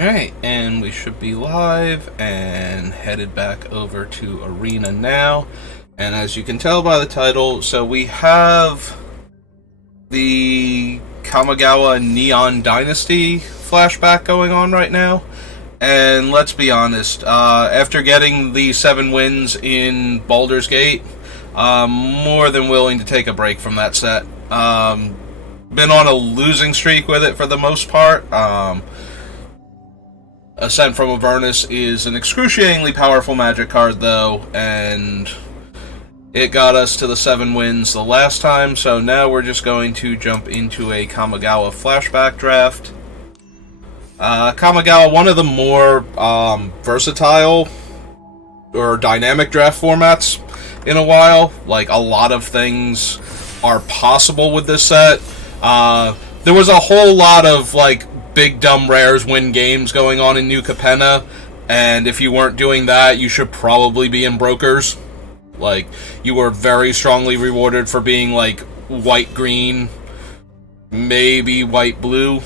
Alright, and we should be live and headed back over to Arena now. And as you can tell by the title, so we have the Kamigawa Neon Dynasty flashback going on right now. And let's be honest, after getting the 7 wins in Baldur's Gate, I'm more than willing to take a break from that set. Been on a losing streak with it for the most part. Ascent from Avernus is an excruciatingly powerful magic card, though, and it got us to the 7 wins the last time, so now we're just going to jump into a Kamigawa flashback draft. Kamigawa, one of the more versatile or dynamic draft formats in a while. Like, a lot of things are possible with this set. There was a whole lot of, like, big dumb rares win games going on in New Capenna, and if you weren't doing that, you should probably be in Brokers. Like, you were very strongly rewarded for being, like, white-green, maybe white-blue.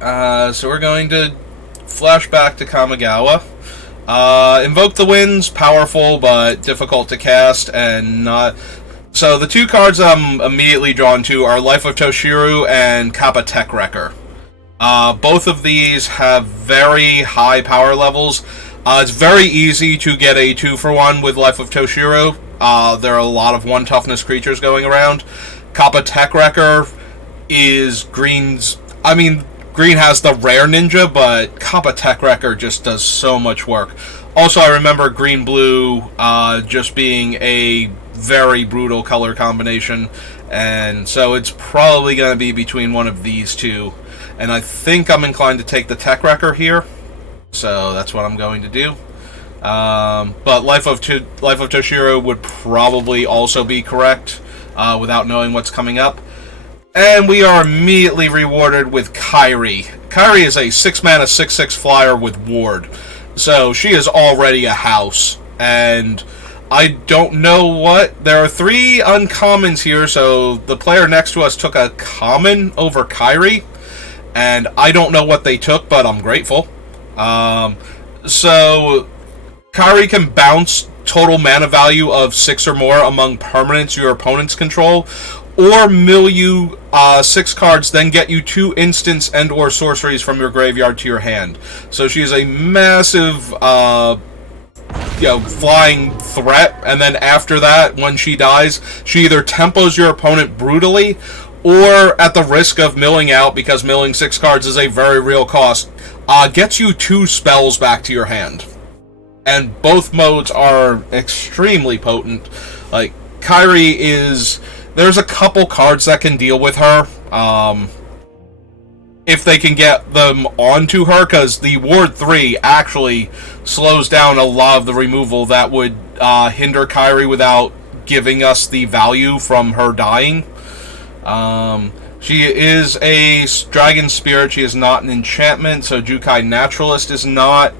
So we're going to flash back to Kamigawa. Invoke the Winds, powerful, but difficult to cast, and not... So the 2 cards I'm immediately drawn to are Life of Toshiru and Kappa Tech Wrecker. Both of these have very high power levels. It's very easy to get a 2-for-1 with Life of Toshiru. There are a lot of 1 toughness creatures going around. Kappa Tech Wrecker is green's... I mean, green has the rare ninja, but Kappa Tech Wrecker just does so much work. Also, I remember green-blue just being a very brutal color combination, and so it's probably going to be between one of these two, and I think I'm inclined to take the Tech Wrecker here, so that's what I'm going to do. But Life of Toshiro would probably also be correct without knowing what's coming up. And we are immediately rewarded with Kairi. Kairi is a 6-mana 6/6 flyer with Ward, so she is already a house, and I don't know what. There are 3 uncommons here, so the player next to us took a common over Kairi, and I don't know what they took, but I'm grateful. So Kairi can bounce total mana value of 6 or more among permanents your opponents control, or mill you 6 cards, then get you 2 instants and or sorceries from your graveyard to your hand. So she is a massive flying threat, and then after that, when she dies, she either tempos your opponent brutally, or at the risk of milling out, because milling 6 cards is a very real cost, gets you 2 spells back to your hand. And both modes are extremely potent. Like, Kairi is... There's a couple cards that can deal with her, if they can get them onto her, because the Ward 3 actually slows down a lot of the removal that would hinder Kairi without giving us the value from her dying. She is a Dragon Spirit. She is not an enchantment, so Jukai Naturalist is not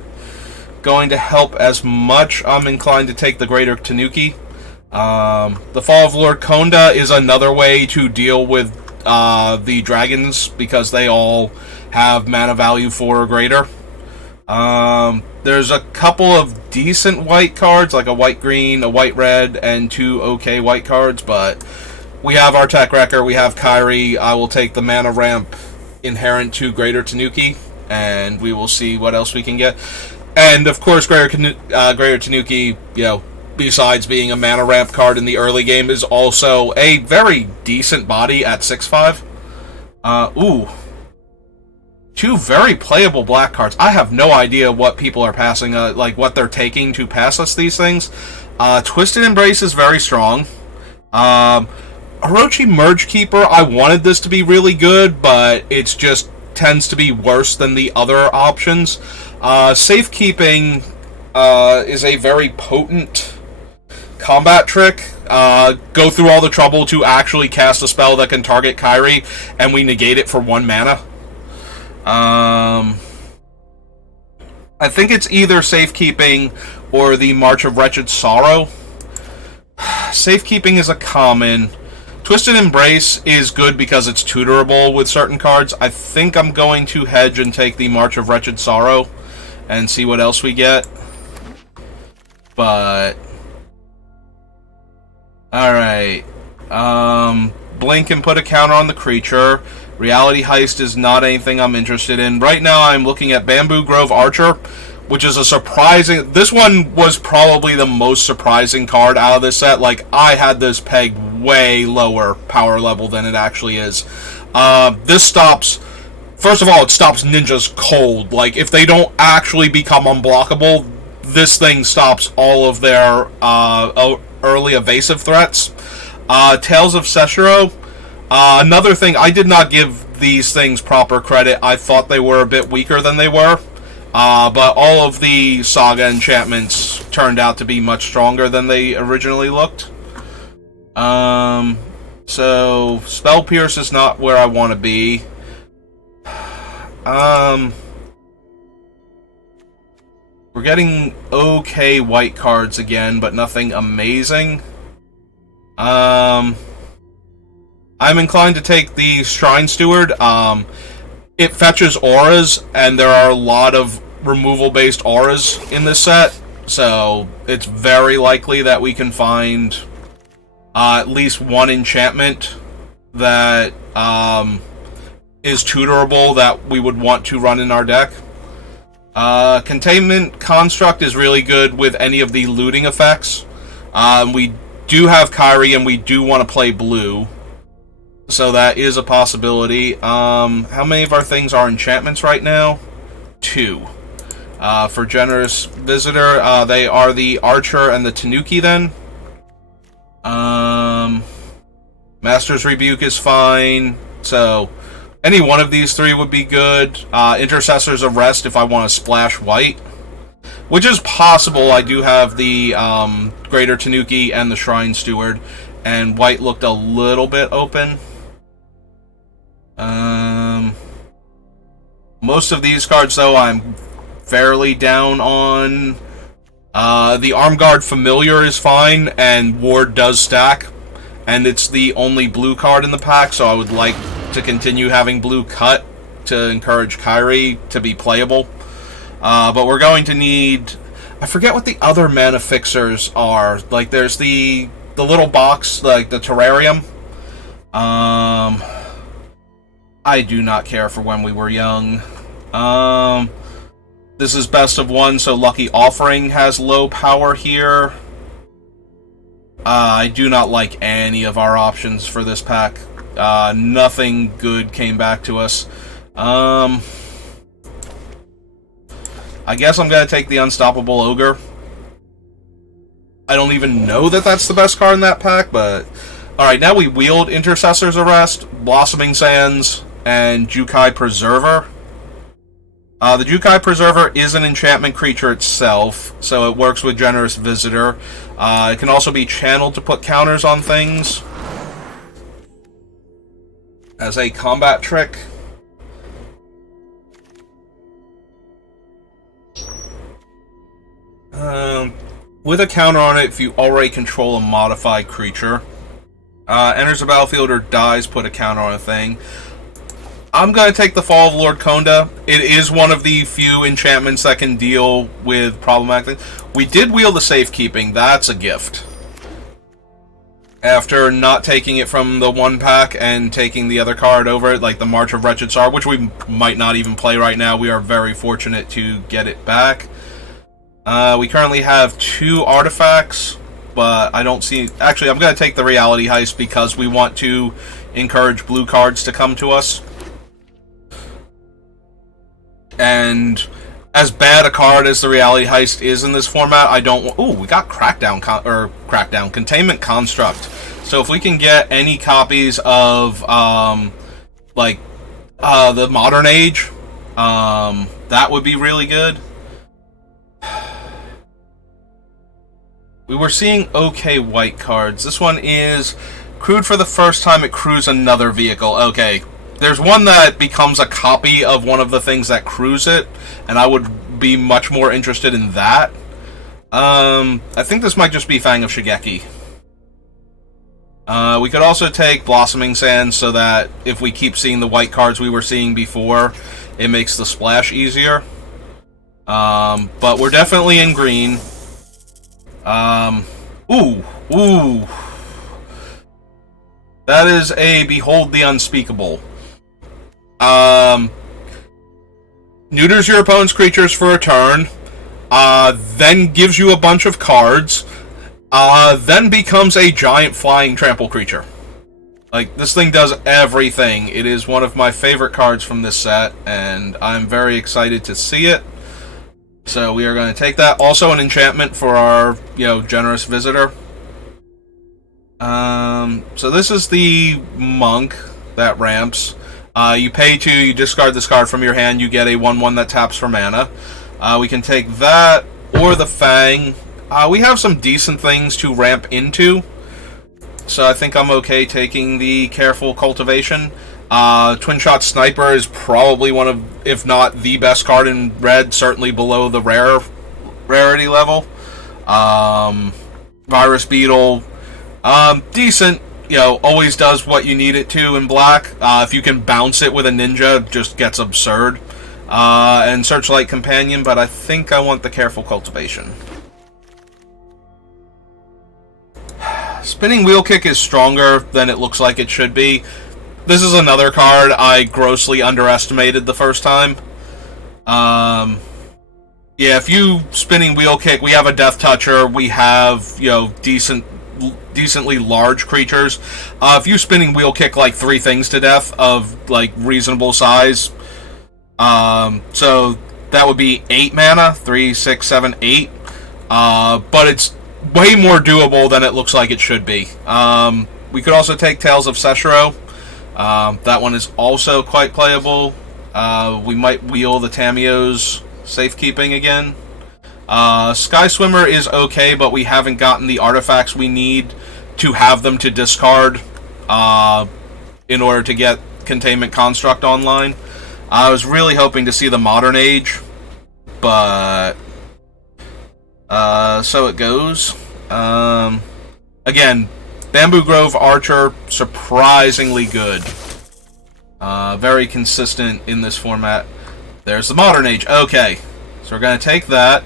going to help as much. I'm inclined to take the Greater Tanuki. The Fall of Lord Konda is another way to deal with the dragons, because they all have mana value 4 or greater. There's a couple of decent white cards, like a white-green, a white-red, and 2 okay white cards, but we have our Tech Wrecker, we have Kairi. I will take the mana ramp inherent to Greater Tanuki, and we will see what else we can get. And, of course, Greater Tanuki, besides being a mana ramp card in the early game, is also a very decent body at 6/5. Ooh. 2 very playable black cards. I have no idea what people are passing, what they're taking to pass us these things. Twisted Embrace is very strong. Orochi Merge Keeper, I wanted this to be really good, but it's just tends to be worse than the other options. Safekeeping is a very potent combat trick. Go through all the trouble to actually cast a spell that can target Kairi, and we negate it for 1 mana. I think it's either Safekeeping or the March of Wretched Sorrow. Safekeeping is a common. Twisted Embrace is good because it's tutorable with certain cards. I think I'm going to hedge and take the March of Wretched Sorrow and see what else we get. But alright. Blink and put a counter on the creature. Reality Heist is not anything I'm interested in. Right now I'm looking at Bamboo Grove Archer, which is a surprising... This one was probably the most surprising card out of this set. Like, I had this pegged way lower power level than it actually is. This stops... First of all, it stops ninjas cold. Like, if they don't actually become unblockable, this thing stops all of their early evasive threats. Tales of Seshiro. Another thing, I did not give these things proper credit. I thought they were a bit weaker than they were. But all of the Saga enchantments turned out to be much stronger than they originally looked. So, Spell Pierce is not where I want to be. We're getting okay white cards again, but nothing amazing. I'm inclined to take the Shrine Steward. It fetches auras, and there are a lot of removal-based auras in this set, so it's very likely that we can find at least one enchantment that is tutorable that we would want to run in our deck. Containment Construct is really good with any of the looting effects. We do have Kyrie, and we do want to play blue. So that is a possibility. How many of our things are enchantments right now? 2. For Generous Visitor, they are the Archer and the Tanuki then. Master's Rebuke is fine. So, any one of these 3 would be good. Intercessor's Arrest if I want to splash white. Which is possible. I do have the Greater Tanuki and the Shrine Steward. And white looked a little bit open. Most of these cards, though, I'm fairly down on. The Arm Guard Familiar is fine, and Ward does stack, and it's the only blue card in the pack, so I would like to continue having blue cut to encourage Kyrie to be playable. But we're going to need... I forget what the other mana fixers are. Like, there's the little box, like the terrarium. I do not care for When We Were Young. This is best of 1, so Lucky Offering has low power here. I do not like any of our options for this pack. Nothing good came back to us. I guess I'm going to take the Unstoppable Ogre. I don't even know that that's the best card in that pack, but... Alright, now we wield Intercessor's Arrest, Blossoming Sands, and Jukai Preserver. The Jukai Preserver is an enchantment creature itself, so it works with Generous Visitor. It can also be channeled to put counters on things as a combat trick. With a counter on it if you already control a modified creature. Enters the battlefield or dies, put a counter on a thing. I'm going to take the Fall of Lord Konda. It is one of the few enchantments that can deal with problematic things. We did wield the Safekeeping. That's a gift. After not taking it from the one pack and taking the other card over it, like the March of Wretched Sorrow, which we might not even play right now. We are very fortunate to get it back. We currently have 2 artifacts, but I don't see... Actually, I'm going to take the Reality Heist because we want to encourage blue cards to come to us. And as bad a card as the Reality Heist is in this format, I don't... Ooh, we got Containment Construct. So if we can get any copies of, the Modern Age, that would be really good. We were seeing okay white cards. This one is crewed for the first time. It crews another vehicle. Okay. There's one that becomes a copy of one of the things that crews it, and I would be much more interested in that. I think this might just be Fang of Shigeki. We could also take Blossoming Sands so that if we keep seeing the white cards we were seeing before, it makes the splash easier. But we're definitely in green. Ooh. That is a Behold the Unspeakable. Neuters your opponent's creatures for a turn, then gives you a bunch of cards, then becomes a giant flying trample creature. Like, this thing does everything. It is one of my favorite cards from this set, and I'm very excited to see it. So we are going to take that. Also an enchantment for our, generous visitor. So this is the Monk that ramps. You pay 2, you discard this card from your hand, you get a 1/1 that taps for mana. We can take that, or the Fang. We have some decent things to ramp into, so I think I'm okay taking the Careful Cultivation. Twin Shot Sniper is probably one of, if not the best card in red, certainly below the rarity level. Virus Beetle, decent, always does what you need it to in black. If you can bounce it with a ninja, it just gets absurd. And Searchlight Companion, but I think I want the Careful Cultivation. Spinning Wheel Kick is stronger than it looks like it should be. This is another card I grossly underestimated the first time. Yeah, if you Spinning Wheel Kick, we have a Death Toucher, we have, decently large creatures. If you Spinning Wheel Kick like 3 things to death of, reasonable size, so that would be 8 mana, 3, 6, 7, 8, but it's way more doable than it looks like it should be. We could also take Tales of Seshiro. That one is also quite playable. We might wheel the Tamiyo's Safekeeping again. Sky Swimmer is okay, but we haven't gotten the artifacts we need to have them to discard in order to get Containment Construct online. I was really hoping to see the Modern Age, but so it goes. Again, Bamboo Grove Archer, surprisingly good. Very consistent in this format. There's the Modern Age. Okay, so we're going to take that.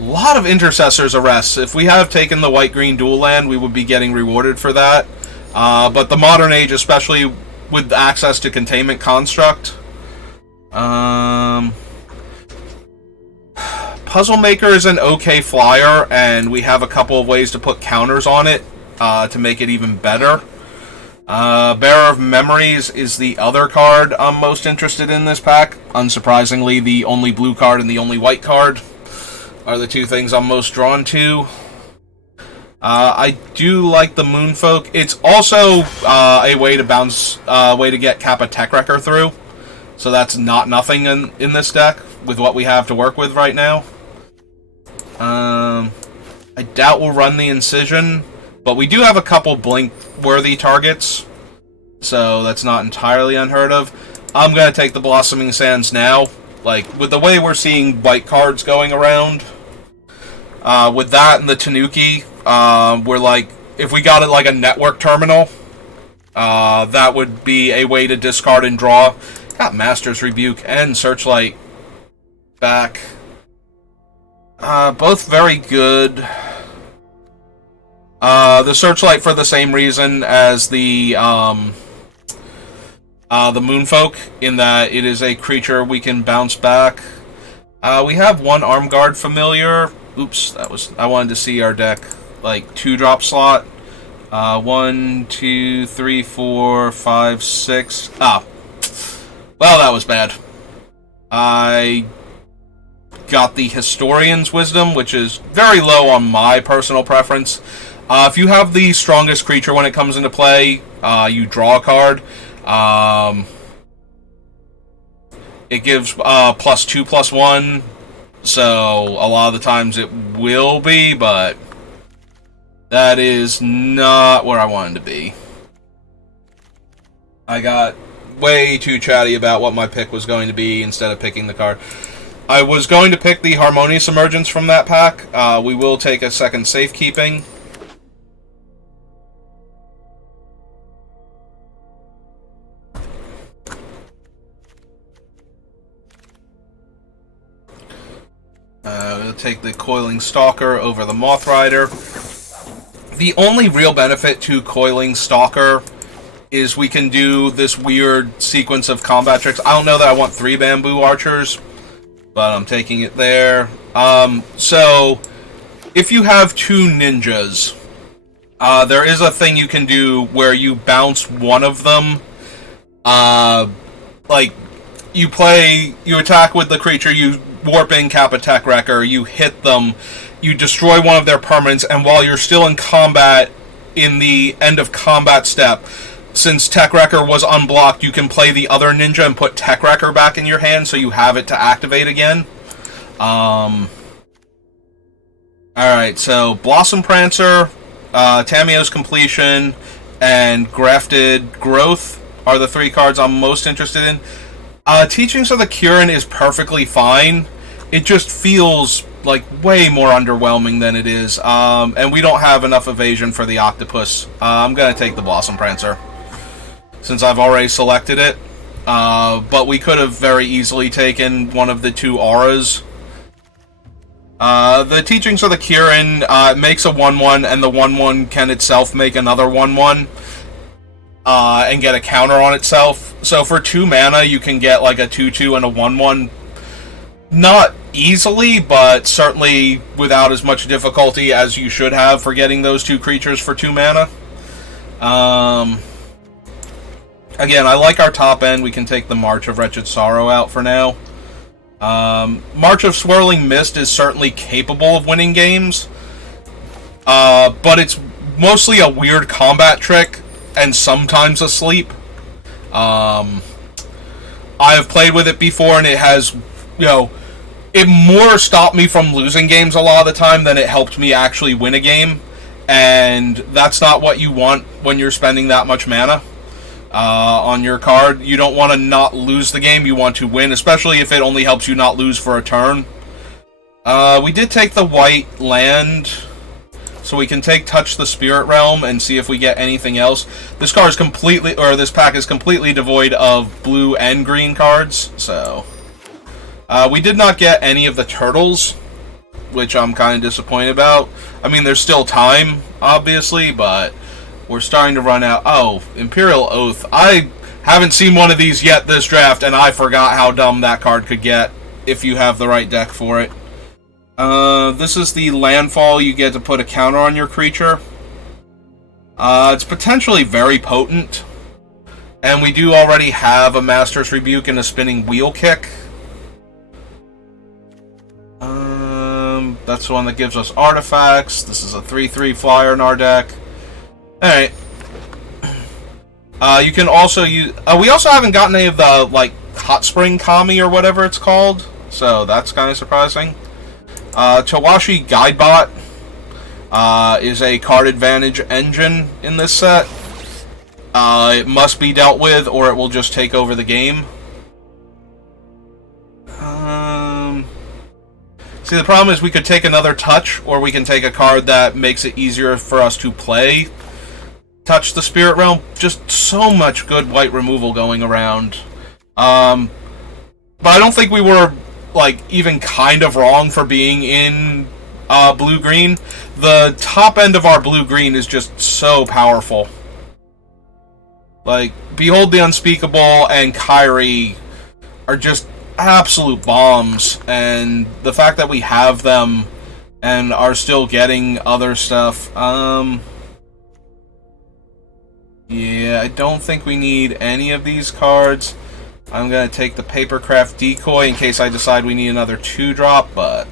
A lot of Intercessor's Arrests. If we have taken the white-green dual land, we would be getting rewarded for that. But the Modern Age, especially with access to Containment Construct. Puzzle Maker is an okay flyer, and we have a couple of ways to put counters on it to make it even better. Bearer of Memories is the other card I'm most interested in this pack. Unsurprisingly, the only blue card and the only white card are the 2 things I'm most drawn to. I do like the Moonfolk. It's also a way to bounce, way to get Kappa Tech Wrecker through. So that's not nothing in this deck with what we have to work with right now. I doubt we'll run the Incision, but we do have a couple blink-worthy targets, so that's not entirely unheard of. I'm going to take the Blossoming Sands now. With the way we're seeing white cards going around, with that and the Tanuki, we're if we got it like a network terminal, that would be a way to discard and draw. Got Master's Rebuke and Searchlight back. Both very good. The Searchlight for the same reason as the Moonfolk, in that it is a creature we can bounce back. We have 1 Armguard Familiar. Oops, I wanted to see our deck 2-drop slot. 1, 2, 3, 4, 5, 6. Well, that was bad. I got the Historian's Wisdom, which is very low on my personal preference. If you have the strongest creature when it comes into play, you draw a card. It gives +2/+1, so a lot of the times it will be, but that is not where I wanted to be. I got way too chatty about what my pick was going to be instead of picking the card. I was going to pick the Harmonious Emergence from that pack. We will take a second Safekeeping. We'll take the Coiling Stalker over the Moth Rider. The only real benefit to Coiling Stalker is we can do this weird sequence of combat tricks. I don't know that I want 3 Bamboo Archers, but I'm taking it there. So, if you have 2 ninjas, there is a thing you can do where you bounce one of them. Like, you attack with the creature, you warp in Kappa Tech Wrecker, you hit them, you destroy one of their permanents, and while you're still in combat, in the end of combat step, since Tech Wrecker was unblocked, you can play the other ninja and put Tech Wrecker back in your hand so you have it to activate again. Alright, so Blossom Prancer, Tamiyo's Completion, and Grafted Growth are the 3 cards I'm most interested in. Teachings of the Kirin is perfectly fine. It just feels like way more underwhelming than it is. And we don't have enough evasion for the Octopus. I'm going to take the Blossom Prancer, since I've already selected it. But we could have very easily taken one of the 2 auras. The Teachings of the Kirin makes a 1/1, and the 1/1 can itself make another 1/1. And get a counter on itself. So for 2 mana, you can get like a 2/2 and a 1/1. Not easily, but certainly without as much difficulty as you should have for getting those 2 creatures for 2 mana. Again, I like our top end. We can take the March of Wretched Sorrow out for now. March of Swirling Mist is certainly capable of winning games. But it's mostly a weird combat trick, and sometimes asleep. I have played with it before, and it has, it more stopped me from losing games a lot of the time than it helped me actually win a game. And that's not what you want when you're spending that much mana on your card. You don't want to not lose the game, you want to win, especially if it only helps you not lose for a turn. We did take the white land, so we can take Touch the Spirit Realm and see if we get anything else. This card is this pack is completely devoid of blue and green cards, so... we did not get any of the turtles, which I'm kind of disappointed about. I mean, there's still time, obviously, but we're starting to run out. Oh, Imperial Oath. I haven't seen one of these yet this draft, and I forgot how dumb that card could get if you have the right deck for it. This is the landfall. You get to put a counter on your creature. It's potentially very potent. And we do already have a Master's Rebuke and a Spinning Wheel Kick. That's the one that gives us artifacts. This is a 3/3 flyer in our deck. Alright. You can also use... we also haven't gotten any of the, Hot Spring Kami or whatever it's called. So that's kind of surprising. Tawashi Guidebot is a card advantage engine in this set. It must be dealt with, or it will just take over the game. See, the problem is we could take another Touch, or we can take a card that makes it easier for us to play Touch the Spirit Realm. Just so much good white removal going around. But I don't think we were... even kind of wrong for being in blue-green. The top end of our blue-green is just so powerful. Behold the Unspeakable and Kyrie are just absolute bombs, and the fact that we have them and are still getting other stuff, yeah, I don't think we need any of these cards. I'm going to take the Papercraft Decoy in case I decide we need another 2-drop, but...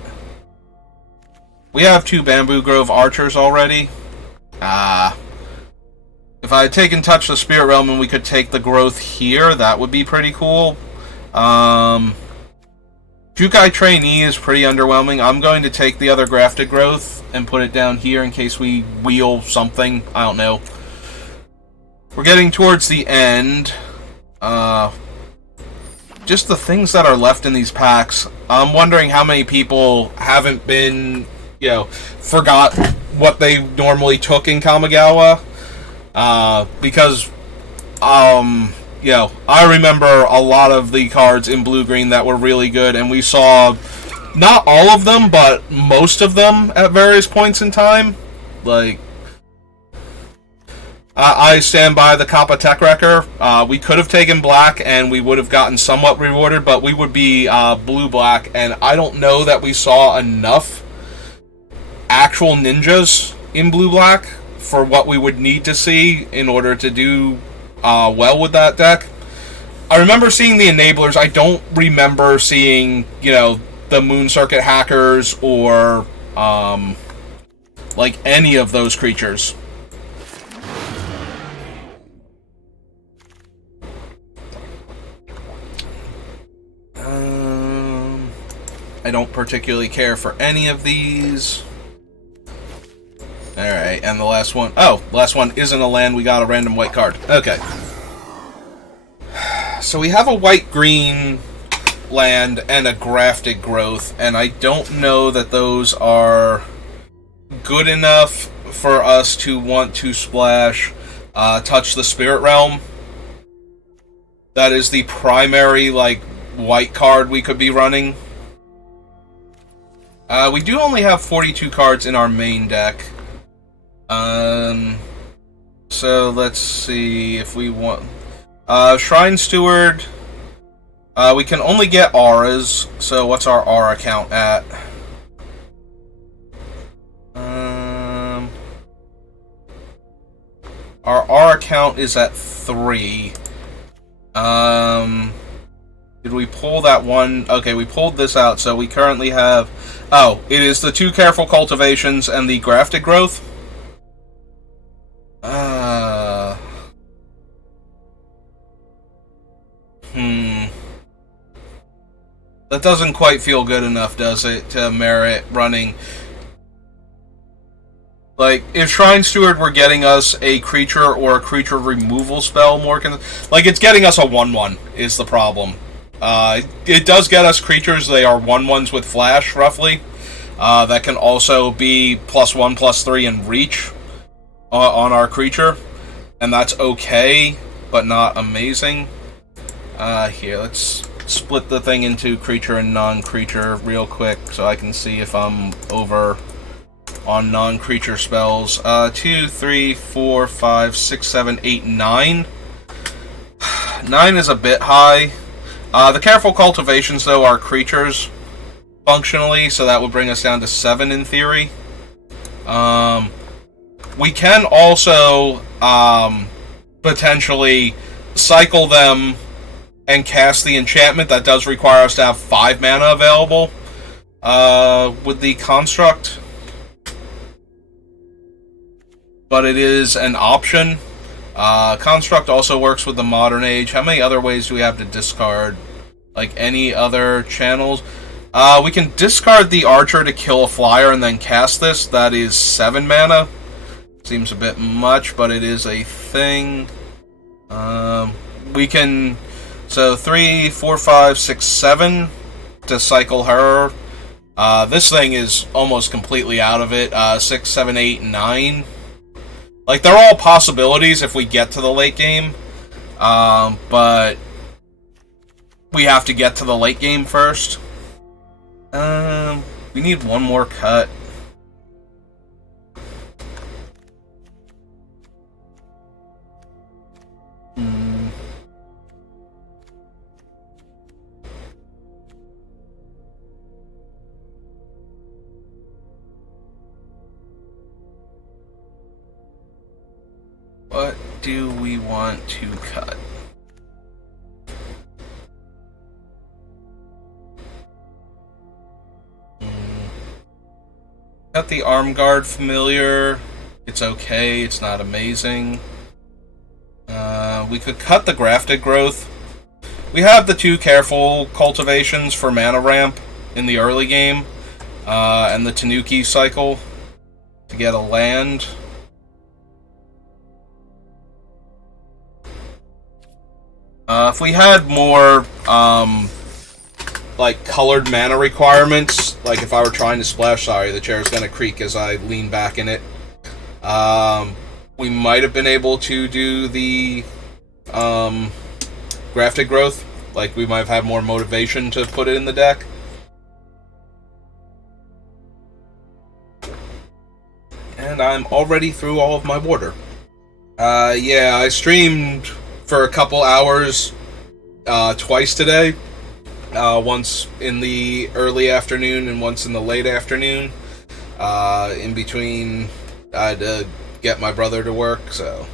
we have 2 Bamboo Grove Archers already. If I had taken Touch the Spirit Realm and we could take the growth here, that would be pretty cool. Jukai Trainee is pretty underwhelming. I'm going to take the other Grafted Growth and put it down here in case we wheel something. I don't know. We're getting towards the end. Just the things that are left in these packs. I'm wondering how many people haven't been, forgot what they normally took in Kamigawa. Because, I remember a lot of the cards in blue-green that were really good, and we saw, Not all of them, but most of them at various points in time. Like, I stand by the Kappa Tech Wrecker. We could have taken black and we would have gotten somewhat rewarded, but we would be blue-black, and I don't know that we saw enough actual ninjas in blue-black for what we would need to see in order to do well with that deck. I remember seeing the enablers. I don't remember seeing, the Moon Circuit hackers or like any of those creatures. I don't particularly care for any of these. Alright, and the last one... Oh, last one isn't a land. We got a random white card. Okay. So we have a white-green land and a grafted growth, and I don't know that those are good enough for us to want to splash Touch the Spirit Realm. That is the primary, white card we could be running. We do only have 42 cards in our main deck. So let's see if we want... Shrine Steward. We can only get auras, so what's our aura count at? Our aura count is at 3. Did we pull that one? Okay, we pulled this out, so we currently have... Oh, it is the 2 Careful Cultivations and the Grafted Growth. That doesn't quite feel good enough, does it, to merit running... if Shrine Steward were getting us a creature or a creature removal spell more... it's getting us a 1/1 is the problem. It does get us creatures. They are 1/1s with flash, roughly. That can also be +1/+3 and reach on our creature. And that's okay, but not amazing. Here, let's split the thing into creature and non-creature real quick so I can see if I'm over on non-creature spells. 2, 3, 4, 5, 6, 7, 8, 9. 9 is a bit high. The Careful Cultivations, though, are creatures functionally, so that would bring us down to 7 in theory. We can also potentially cycle them and cast the enchantment. That does require us to have 5 mana available with the construct. But it is an option. Construct also works with the Modern Age. How many other ways do we have to discard? Any other channels? We can discard the Archer to kill a flyer and then cast this. That is 7 mana. Seems a bit much, but it is a thing. We can... So 3, 4, 5, 6, 7 to cycle her. This thing is almost completely out of it. 6, 7, 8, 9. They're all possibilities if we get to the late game. But we have to get to the late game first. We need one more cut. What do we want to cut? Cut the Arm Guard Familiar. It's okay, it's not amazing. We could cut the Grafted Growth. We have the 2 Careful Cultivations for mana ramp in the early game, and the Tanuki cycle to get a land. If we had more, colored mana requirements, if I were trying to splash, sorry, the chair's gonna creak as I lean back in it, we might have been able to do the, Grafted Growth. We might have had more motivation to put it in the deck. And I'm already through all of my water. Yeah, I streamed for a couple hours twice today. Once in the early afternoon and once in the late afternoon. In between, I had to get my brother to work, so...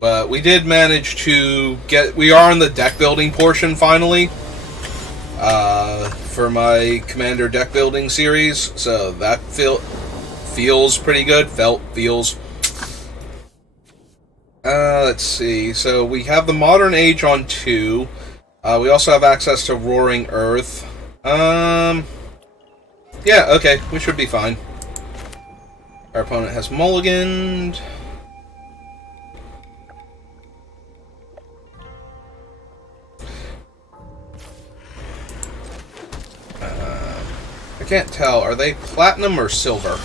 But we did manage to get... We are in the deck building portion, finally. For my Commander deck building series, so that feels pretty good. Feels. Let's see. So we have the Modern Age on 2. We also have access to Roaring Earth. Yeah, okay. We should be fine. Our opponent has mulliganed. I can't tell. Are they platinum or silver?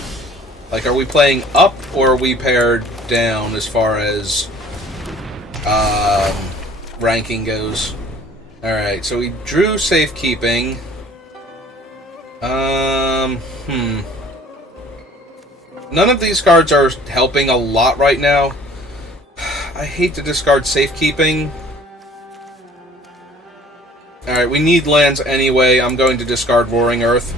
Like, are we playing up or are we paired down as far as ranking goes? Alright, so we drew safekeeping. None of these cards are helping a lot right now. I hate to discard safekeeping. Alright, we need lands anyway. I'm going to discard Roaring Earth.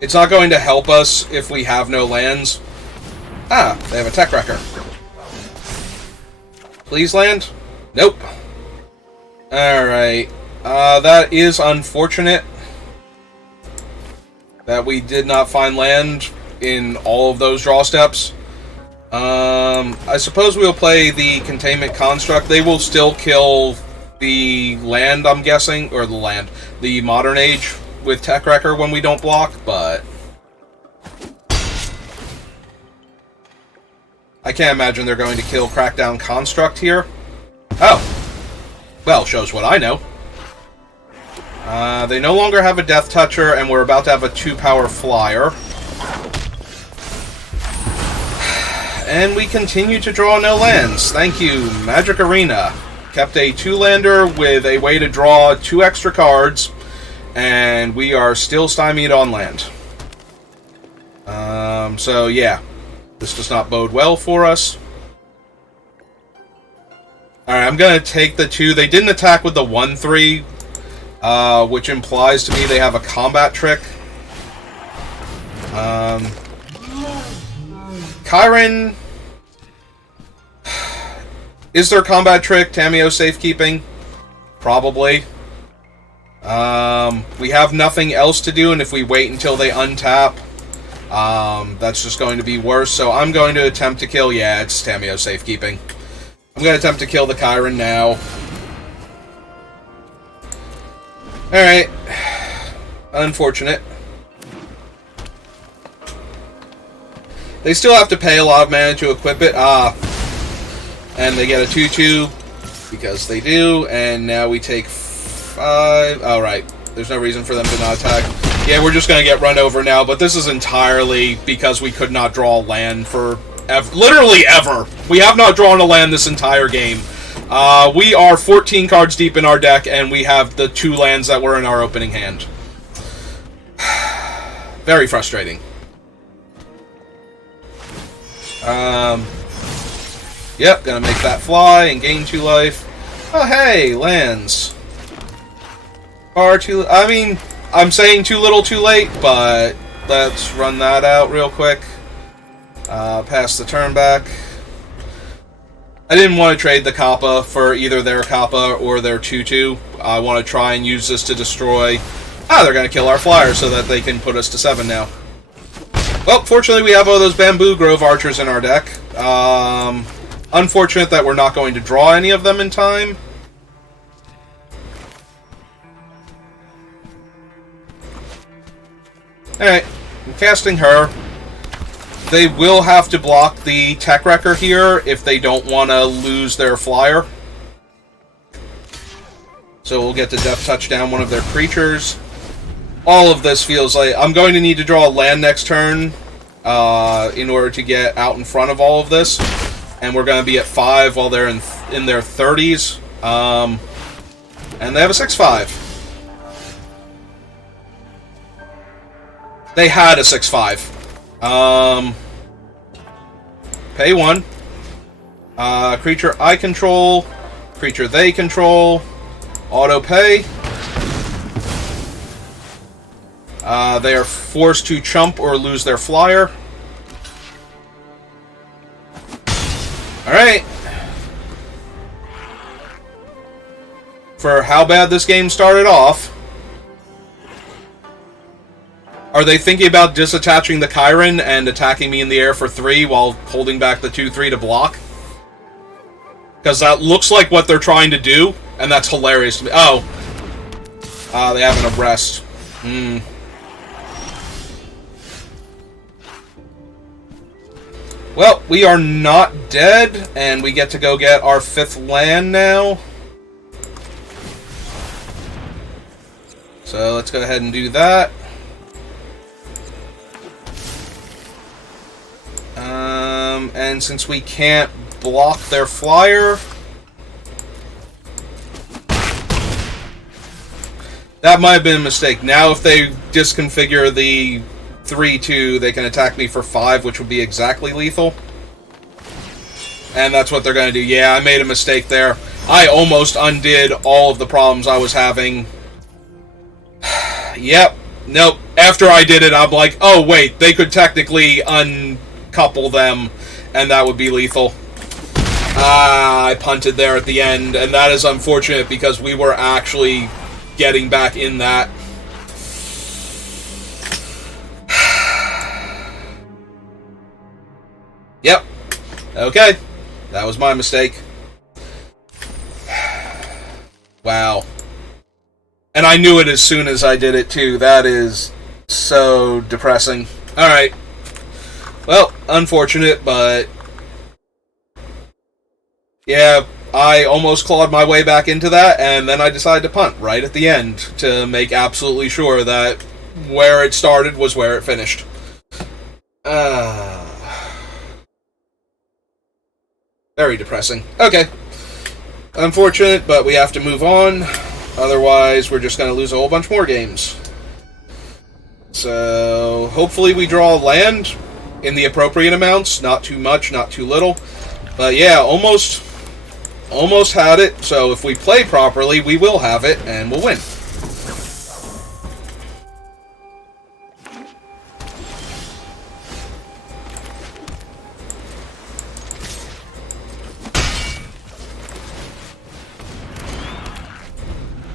It's not going to help us if we have no lands. Ah, they have a Tech Wrecker. Please land? Nope. Alright. That is unfortunate that we did not find land in all of those draw steps. I suppose we'll play the Containment Construct. They will still kill the land, I'm guessing, or the Modern Age with Tech Wrecker when we don't block, but I can't imagine they're going to kill Crackdown Construct here. Oh. Well, shows what I know. They no longer have a Death Toucher, and we're about to have a 2-power flyer. And we continue to draw no lands. Thank you, Magic Arena. Kept a 2-lander with a way to draw 2 extra cards, and we are still stymied on land. So yeah, this does not bode well for us. Alright, I'm going to take the 2. They didn't attack with the 1/3, which implies to me they have a combat trick. Chiron... Is there combat trick? Tameo safekeeping? Probably. We have nothing else to do, and if we wait until they untap, that's just going to be worse. So I'm going to attempt to kill... Yeah, it's Tameo safekeeping. I'm going to attempt to kill the Chiron now. Alright. Unfortunate. They still have to pay a lot of mana to equip it. And they get a 2/2 because they do, and now we take 5. Alright, there's no reason for them to not attack. Yeah, we're just going to get run over now, but this is entirely because we could not draw a land for literally ever. We have not drawn a land this entire game. We are 14 cards deep in our deck, and we have the 2 lands that were in our opening hand. Very frustrating. Yep, gonna make that fly and gain 2 life. Oh, hey, lands. Far too... I mean, I'm saying too little too late, but let's run that out real quick. Pass the turn back. I didn't want to trade the Kappa for either their Kappa or their 2/2. I want to try and use this to destroy... they're gonna kill our flyer so that they can put us to 7 now. Well, fortunately we have all those Bamboo Grove Archers in our deck. Unfortunate that we're not going to draw any of them in time. Alright, I'm casting her. They will have to block the Tech Wrecker here if they don't want to lose their flyer. So we'll get to Death Touch down one of their creatures. All of this feels like... I'm going to need to draw a land next turn in order to get out in front of all of this. And we're going to be at 5 while they're in their 30s. And they have a 6/5. They had a 6/5. Pay 1. Creature I control. Creature they control. Auto pay. They are forced to chump or lose their flyer. Alright. For how bad this game started off. Are they thinking about disattaching the Chiron and attacking me in the air for 3 while holding back the 2/3 to block? Because that looks like what they're trying to do, and that's hilarious to me. Oh. They have an arrest. Well, we are not dead, and we get to go get our 5th land now. So let's go ahead and do that. And since we can't block their flyer, that might have been a mistake. Now if they disconfigure the 3/2, they can attack me for 5, which would be exactly lethal. And that's what they're going to do. Yeah, I made a mistake there. I almost undid all of the problems I was having. Yep. Nope. After I did it, I'm like, oh, wait, they could technically uncouple them, and that would be lethal. I punted there at the end, and that is unfortunate because we were actually getting back in that. Yep. Okay. That was my mistake. Wow. And I knew it as soon as I did it, too. That is so depressing. Alright. Well, unfortunate, but... yeah, I almost clawed my way back into that, and then I decided to punt right at the end to make absolutely sure that where it started was where it finished. Very depressing. Okay. Unfortunate, but we have to move on. Otherwise, we're just going to lose a whole bunch more games. So, hopefully we draw land in the appropriate amounts. Not too much, not too little. But yeah, almost had it. So if we play properly, we will have it, and we'll win.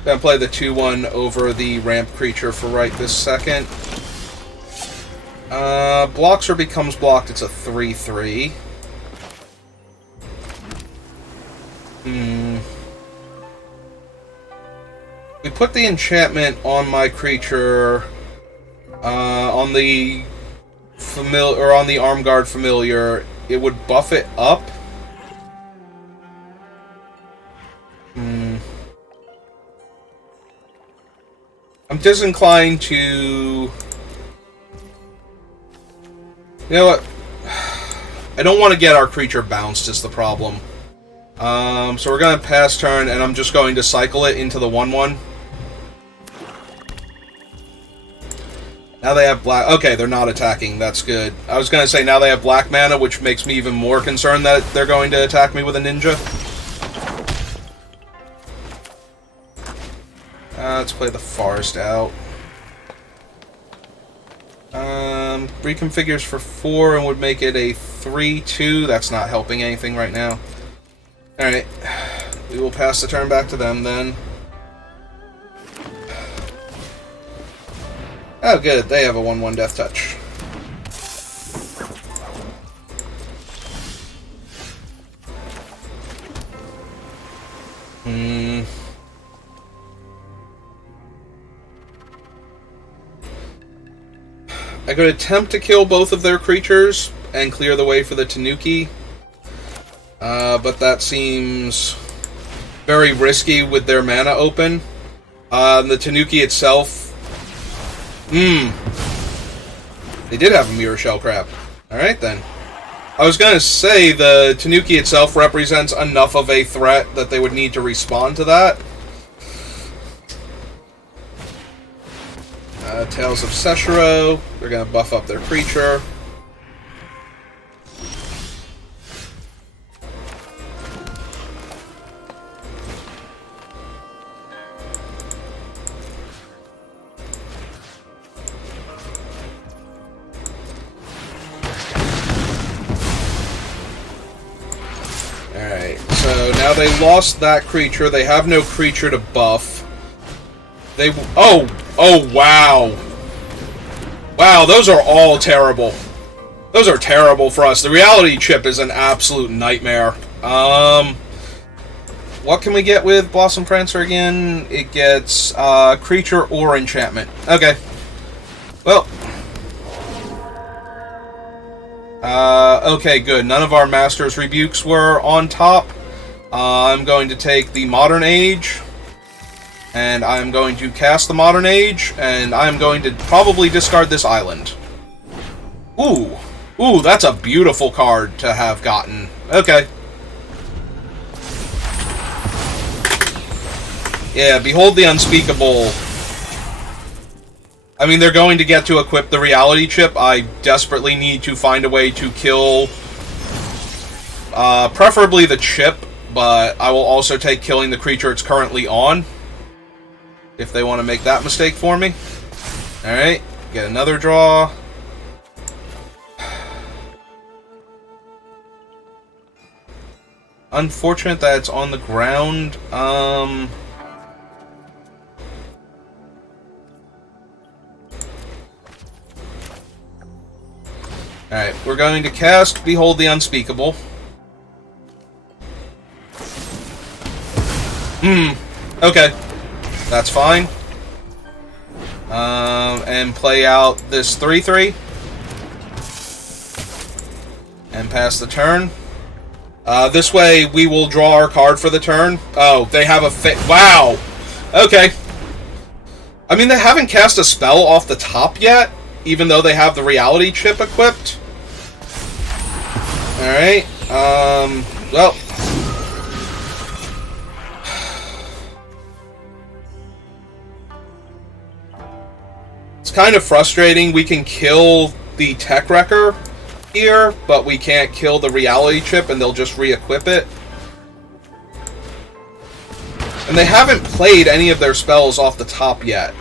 Gonna play the 2/1 over the ramp creature for right this second. Blocks or becomes blocked, it's a 3/3. We put the enchantment on my creature, on the on the Arm Guard familiar, it would buff it up. I'm disinclined to... you know what? I don't want to get our creature bounced is the problem. So we're going to pass turn, and I'm just going to cycle it into the 1/1. Now they have black... okay, they're not attacking. That's good. I was going to say now they have black mana, which makes me even more concerned that they're going to attack me with a ninja. Let's play the forest out. Reconfigures for 4 and would make it a 3/2. That's not helping anything right now. Alright. We will pass the turn back to them then. Oh good, they have a 1/1 death touch. I could attempt to kill both of their creatures and clear the way for the Tanuki, but that seems very risky with their mana open. The Tanuki itself... they did have a Mirror Shell Crab. Alright then. I was going to say the Tanuki itself represents enough of a threat that they would need to respond to that. Tales of Seshiro. They're going to buff up their creature. now they lost that creature. They have no creature to buff. They... Oh! Oh, wow. Wow, those are all terrible. Those are terrible for us. The reality chip is an absolute nightmare. What can we get with Blossom Prancer again? It gets creature or enchantment. Okay. Well. Okay, good. None of our Master's Rebukes were on top. I'm going to take the Modern Age. And I'm going to cast the Modern Age. And I'm going to probably discard this island. Ooh. Ooh, that's a beautiful card to have gotten. Okay. Yeah, Behold the Unspeakable. I mean, they're going to get to equip the reality chip. I desperately need to find a way to kill, preferably the chip, but I will also take killing the creature it's currently on, if they want to make that mistake for me. Alright, get another draw. Unfortunate that it's on the ground. Alright, we're going to cast Behold the Unspeakable. Okay. That's fine. And play out this 3/3. And pass the turn. This way, we will draw our card for the turn. Oh, they have a wow! Okay. I mean, they haven't cast a spell off the top yet, even though they have the reality chip equipped. Alright, well. It's kind of frustrating. We can kill the Tech Wrecker here, but we can't kill the reality chip, and they'll just re-equip it. And they haven't played any of their spells off the top yet.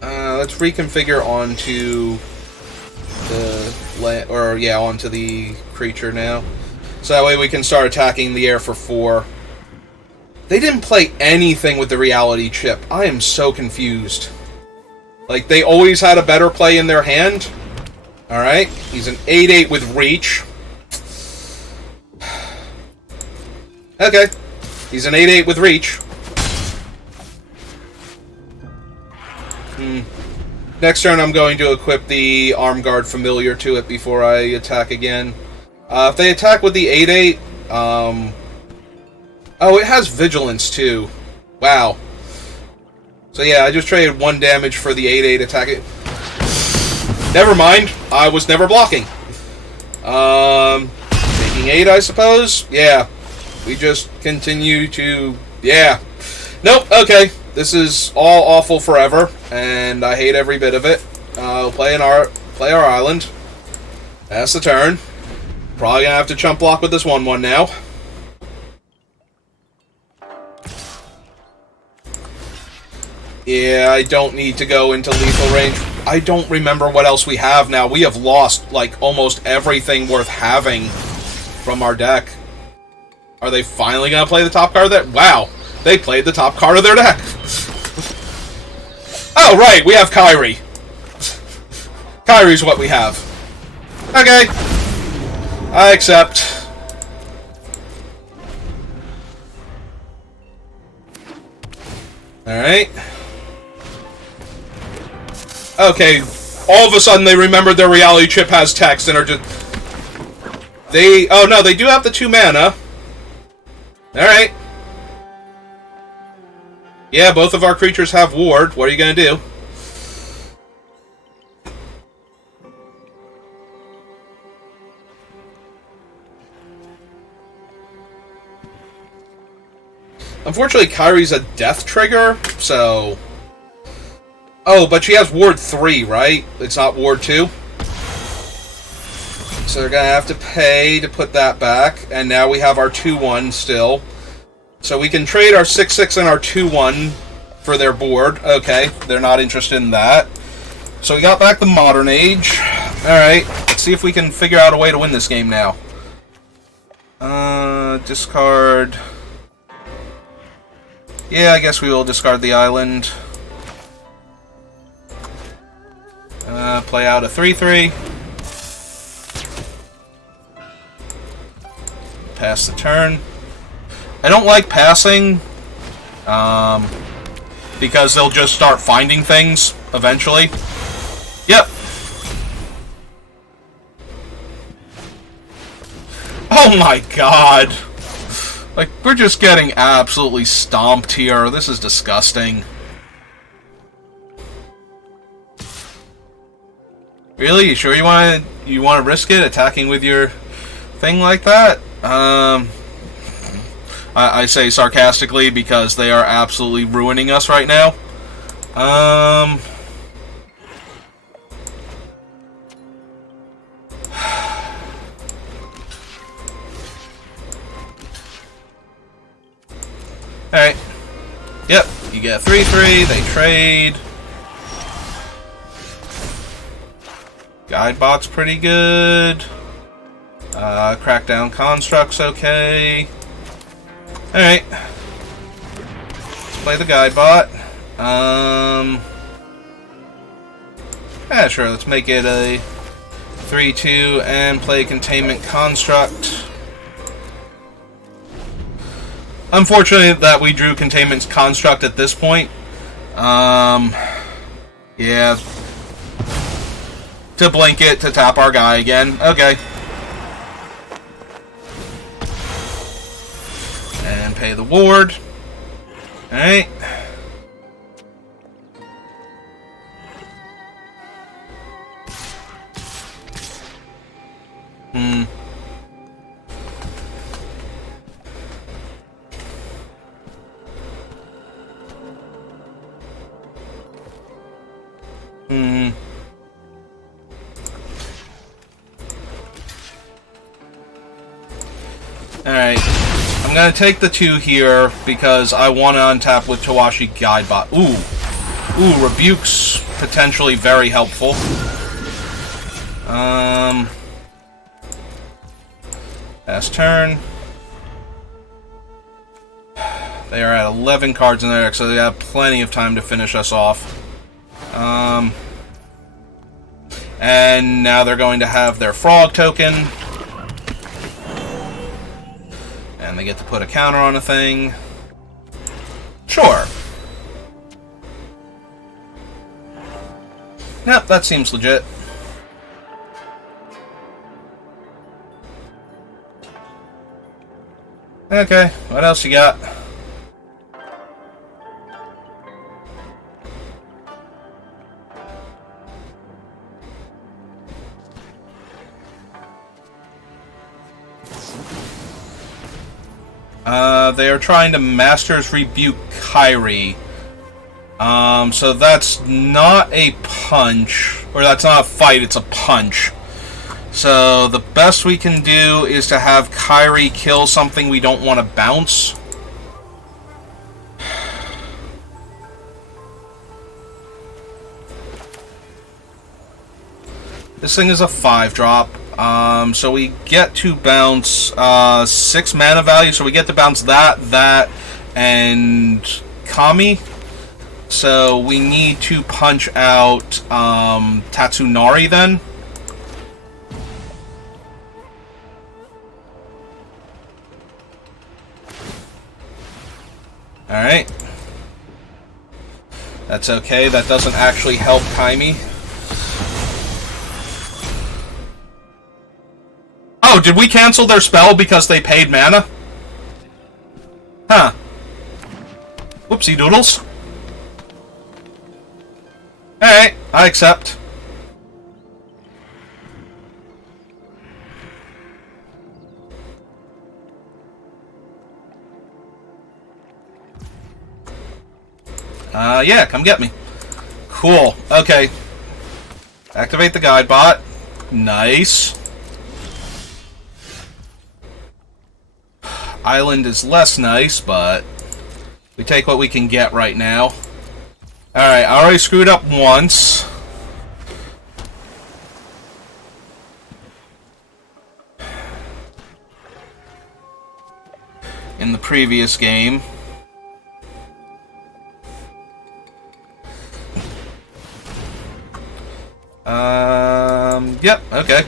Let's reconfigure onto onto the creature now. So that way we can start attacking the air for 4. They didn't play anything with the reality chip. I am so confused. Like, they always had a better play in their hand. Alright, he's an 8/8 with reach. Okay, he's an 8/8 with reach. Next turn I'm going to equip the Arm Guard Familiar to it before I attack again. If they attack with the 8/8, oh, it has Vigilance too. Wow. So yeah, I just traded 1 damage for the 8/8 attack. Never mind, I was never blocking. Taking 8, I suppose? Yeah. We just continue to... yeah. Nope, okay. This is all awful forever, and I hate every bit of it. We'll play our island. Pass the turn. Probably gonna have to chump block with this 1/1 now. Yeah, I don't need to go into lethal range. I don't remember what else we have now. We have lost, like, almost everything worth having from our deck. Are they finally gonna play the top card of their... wow, they played the top card of their deck. Oh, right, we have Kyrie. Kyrie's what we have. Okay. I accept. Alright. Okay, all of a sudden they remembered their reality chip has text and are just... they... oh no, they do have the 2 mana. Alright. Yeah, both of our creatures have ward. What are you gonna do? Unfortunately, Kyrie's a death trigger, so... oh, but she has ward 3, right? It's not ward 2? So they're gonna have to pay to put that back, and now we have our 2/1 still. So we can trade our 6/6 and our 2/1 for their board. Okay, they're not interested in that. So we got back the Modern Age. Alright, let's see if we can figure out a way to win this game now. Discard. Yeah, I guess we will discard the island. Play out a 3/3. Pass the turn. I don't like passing, because they'll just start finding things eventually. Yep. Oh my god! Like, we're just getting absolutely stomped here. This is disgusting. Really? You sure you want to risk it, attacking with your thing like that? I say sarcastically because they are absolutely ruining us right now. Alright. Yep, you get 3/3, they trade. Guidebot's pretty good. Crackdown Construct's okay. Alright. Let's play the Guidebot. Yeah, sure, let's make it a 3/2 and play Containment Construct. Unfortunately that we drew Containment Construct at this point. Yeah. To blink it, to tap our guy again. Okay. And pay the ward. Alright. Alright. I'm gonna take the 2 here because I want to untap with Tawashi Guidebot. Ooh, Rebuke's potentially very helpful. Last turn. They are at 11 cards in their deck, so they have plenty of time to finish us off. And now they're going to have their frog token. And they get to put a counter on a thing. Sure. Yep, that seems legit. Okay, what else you got? They are trying to Master's Rebuke Kyrie. So that's not a punch. Or that's not a fight, it's a punch. So the best we can do is to have Kyrie kill something we don't want to bounce. This thing is a 5-drop. So we get to bounce 6 mana value. So we get to bounce that, and Kami. So we need to punch out Tatsunari then. Alright. That's okay. That doesn't actually help Kaimi. Oh, did we cancel their spell because they paid mana? Huh. Whoopsie doodles. Alright, I accept. Yeah, come get me. Cool. Okay. Activate the Guidebot. Nice. Island is less nice, but we take what we can get right now. Alright, I already screwed up once. previous game. Yep, okay.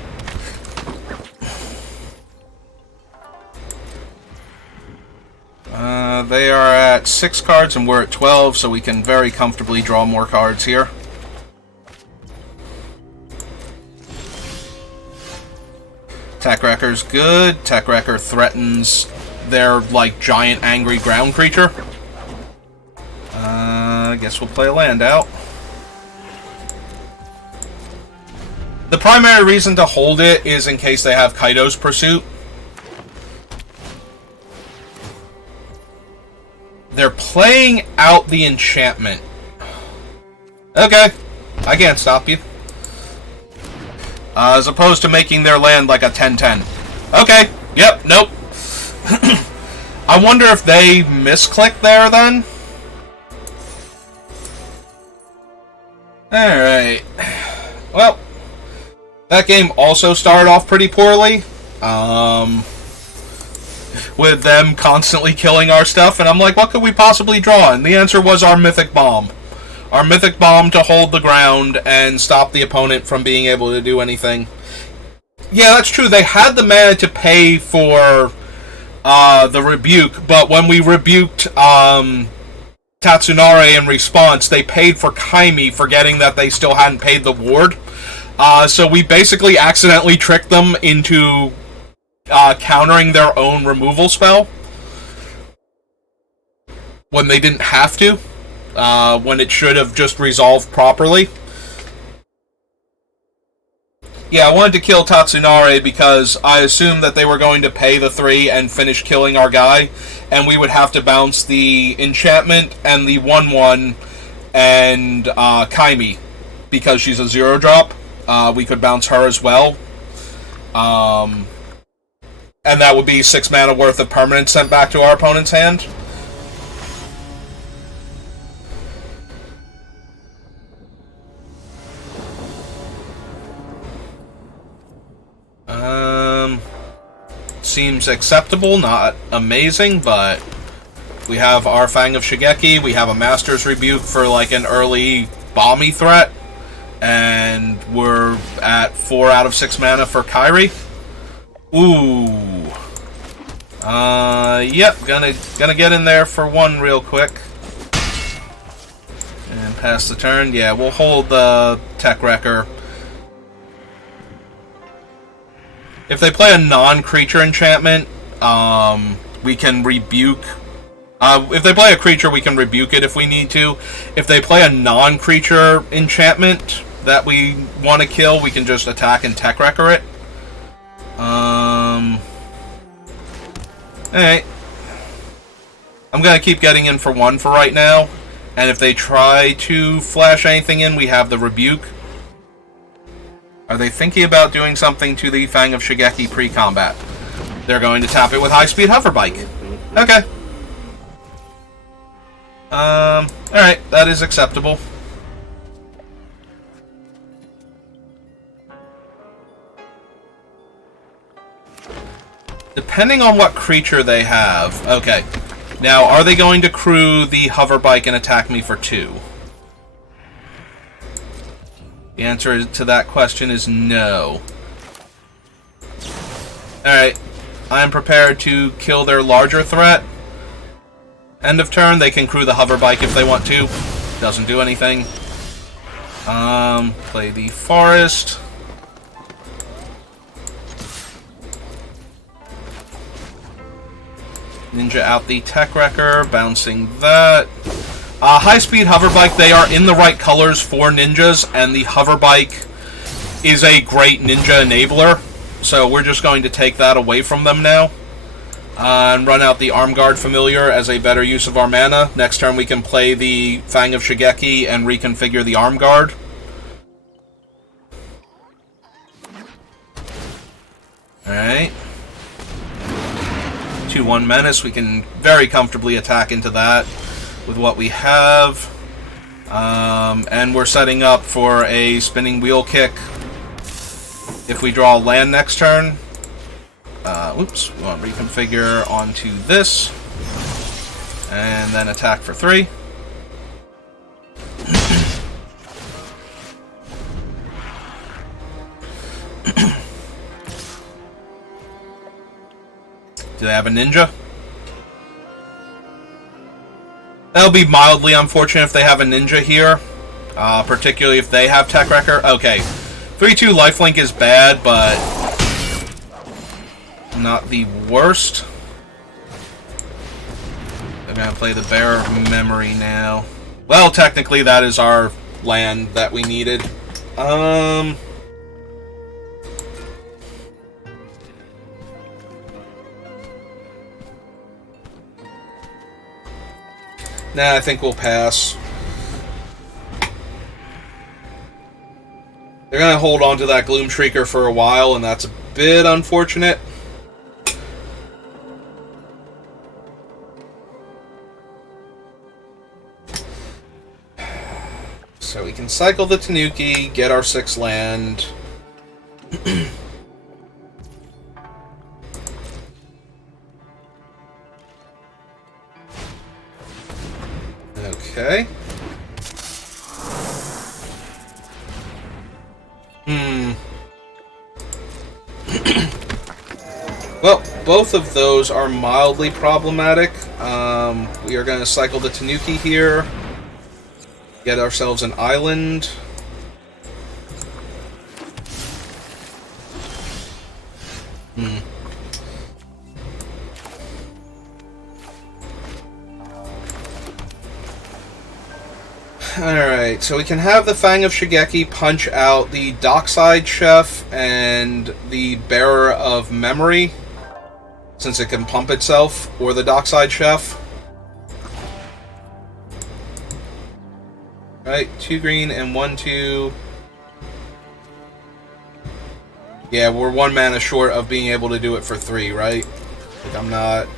They are at 6 cards and we're at 12, so we can very comfortably draw more cards here. Tech Wrecker's good. Tech Wrecker threatens their, like, giant angry ground creature. I guess we'll play a land out. The primary reason to hold it is in case they have Kaido's Pursuit. They're playing out the enchantment. Okay, I can't stop you. As opposed to making their land like a 10-10. Okay, yep, nope. I wonder if they misclicked there then? Alright. Well, that game also started off pretty poorly. With them constantly killing our stuff, and I'm like, what could we possibly draw? And the answer was our Mythic Bomb. Our Mythic Bomb to hold the ground and stop the opponent from being able to do anything. Yeah, that's true. They had the mana to pay for the Rebuke, but when we rebuked Tatsunare in response, they paid for Kaimi, forgetting that they still hadn't paid the ward. So we basically accidentally tricked them into countering their own removal spell when they didn't have to, when it should have just resolved properly. Yeah, I wanted to kill Tatsunare because I assumed that they were going to pay the 3 and finish killing our guy, and we would have to bounce the enchantment and the 1/1 and Kaimi, because she's a 0-drop. We could bounce her as well. And that would be 6 mana worth of permanence sent back to our opponent's hand. Seems acceptable, not amazing, but we have our Fang of Shigeki, we have a Master's Rebuke for like an early bomby threat, and we're at 4 out of 6 mana for Kairi. Ooh. Yep, gonna get in there for 1 real quick. And pass the turn. Yeah, we'll hold the Tech Wrecker. If they play a non-creature enchantment, we can rebuke. If they play a creature, we can rebuke it if we need to. If they play a non-creature enchantment that we want to kill, we can just attack and Tech Wrecker it. Alright. I'm gonna keep getting in for 1 for right now. And if they try to flash anything in, we have the Rebuke. Are they thinking about doing something to the Fang of Shigeki pre-combat? They're going to tap it with High-Speed Hoverbike. Okay. Alright, that is acceptable. Depending on what creature they have. Okay. Now, are they going to crew the Hoverbike and attack me for 2? The answer to that question is no. Alright. I'm prepared to kill their larger threat. End of turn, they can crew the Hoverbike if they want to. Doesn't do anything. Play the Forest. Ninja out the Tech Wrecker, bouncing that. High-speed Hoverbike, they are in the right colors for ninjas, and the Hoverbike is a great ninja enabler, so we're just going to take that away from them now. And run out the Arm Guard Familiar as a better use of our mana. Next turn we can play the Fang of Shigeki and reconfigure the Arm Guard. Alright. 2/1 Menace, we can very comfortably attack into that with what we have. And we're setting up for a Spinning Wheel Kick if we draw a land next turn. Oops, we want to reconfigure onto this. And then attack for 3. Do they have a ninja? That'll be mildly unfortunate if they have a ninja here. Particularly if they have Tech Wrecker. Okay. 3-2 lifelink is bad, but not the worst. I'm going to play the Bearer of Memory now. Well, technically that is our land that we needed. Nah, I think we'll pass. They're going to hold on to that Gloom Shrieker for a while, and that's a bit unfortunate. So we can cycle the Tanuki, get our 6 land. Okay. Well, both of those are mildly problematic. We are going to cycle the Tanuki here. Get ourselves an island. Alright, so we can have the Fang of Shigeki punch out the Dockside Chef and the Bearer of Memory, since it can pump itself, or the Dockside Chef. Right, 2 green and 1/2. Yeah, we're 1 mana short of being able to do it for 3, right? Like, I'm not...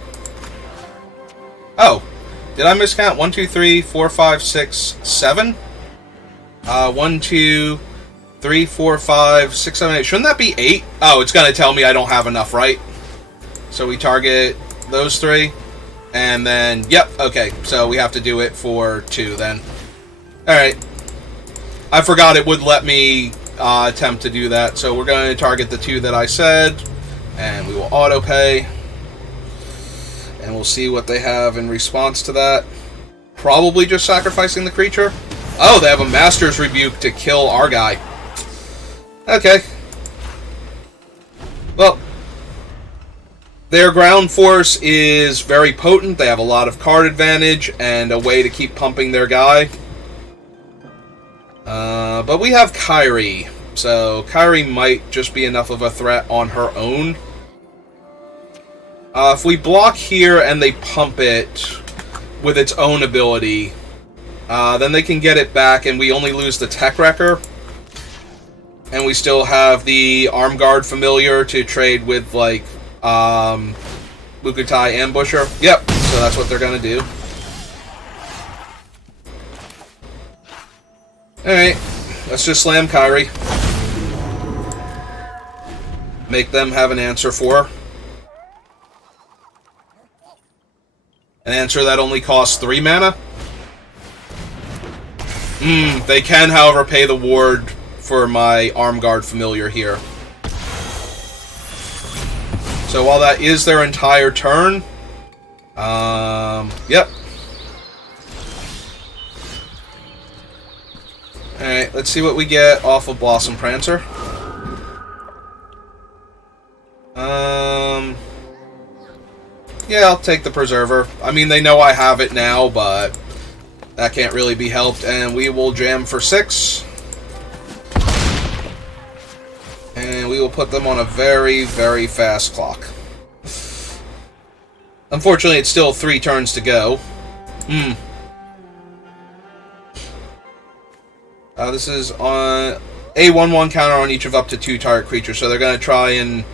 Oh! Did I miscount? 1, 2, 3, 4, 5, 6, 7? 1, 2, 3, 4, 5, 6, 7, 8. Shouldn't that be 8? Oh, it's going to tell me I don't have enough, right? So we target those 3. And then, yep, okay. So we have to do it for 2 then. Alright. I forgot it would let me attempt to do that. So we're going to target the 2 that I said. And we will auto-pay. And we'll see what they have in response to that. Probably just sacrificing the creature. Oh, they have a Master's Rebuke to kill our guy. Okay. Well, their ground force is very potent. They have a lot of card advantage and a way to keep pumping their guy. But we have Kairi. So Kairi might just be enough of a threat on her own. If we block here and they pump it with its own ability, then they can get it back and we only lose the Tech Wrecker. And we still have the Arm Guard Familiar to trade with, like, Mukutai Ambusher. Yep, so that's what they're going to do. Alright, let's just slam Kairi. Make them have an answer for her. An answer that only costs 3 mana? They can, however, pay the ward for my Arm Guard Familiar here. So while that is their entire turn, yep. Alright, let's see what we get off of Blossom Prancer. Yeah, I'll take the Preserver. I mean, they know I have it now, but that can't really be helped. And we will jam for 6. And we will put them on a very, very fast clock. Unfortunately, it's still 3 turns to go. This is on a 1/1 counter on each of up to 2 target creatures, so they're going to try and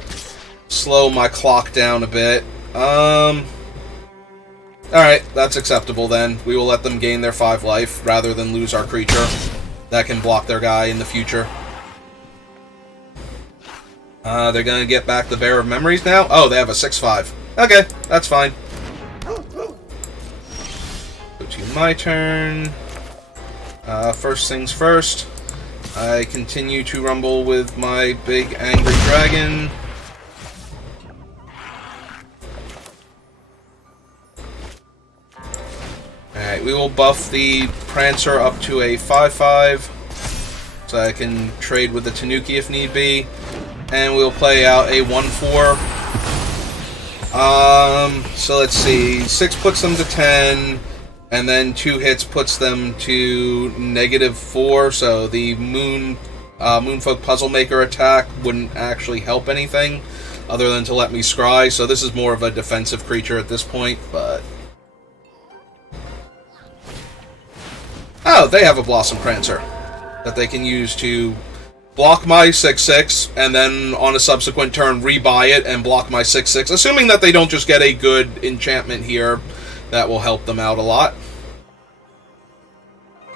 slow my clock down a bit. Alright, that's acceptable then. We will let them gain their 5 life, rather than lose our creature. That can block their guy in the future. They're gonna get back the Bearer of Memories now? Oh, they have a 6/5. Okay, that's fine. my turn. First things first, I continue to rumble with my big angry dragon. Alright, we will buff the Prancer up to a 5/5, so I can trade with the Tanuki if need be. And we'll play out a 1/4. So let's see. 6 puts them to 10, and then 2 hits puts them to -4. So the Moonfolk Puzzle Maker attack wouldn't actually help anything other than to let me scry. So this is more of a defensive creature at this point, but. Oh, they have a Blossom Prancer that they can use to block my 6/6, and then on a subsequent turn rebuy it and block my 6/6, assuming that they don't just get a good enchantment here. That will help them out a lot.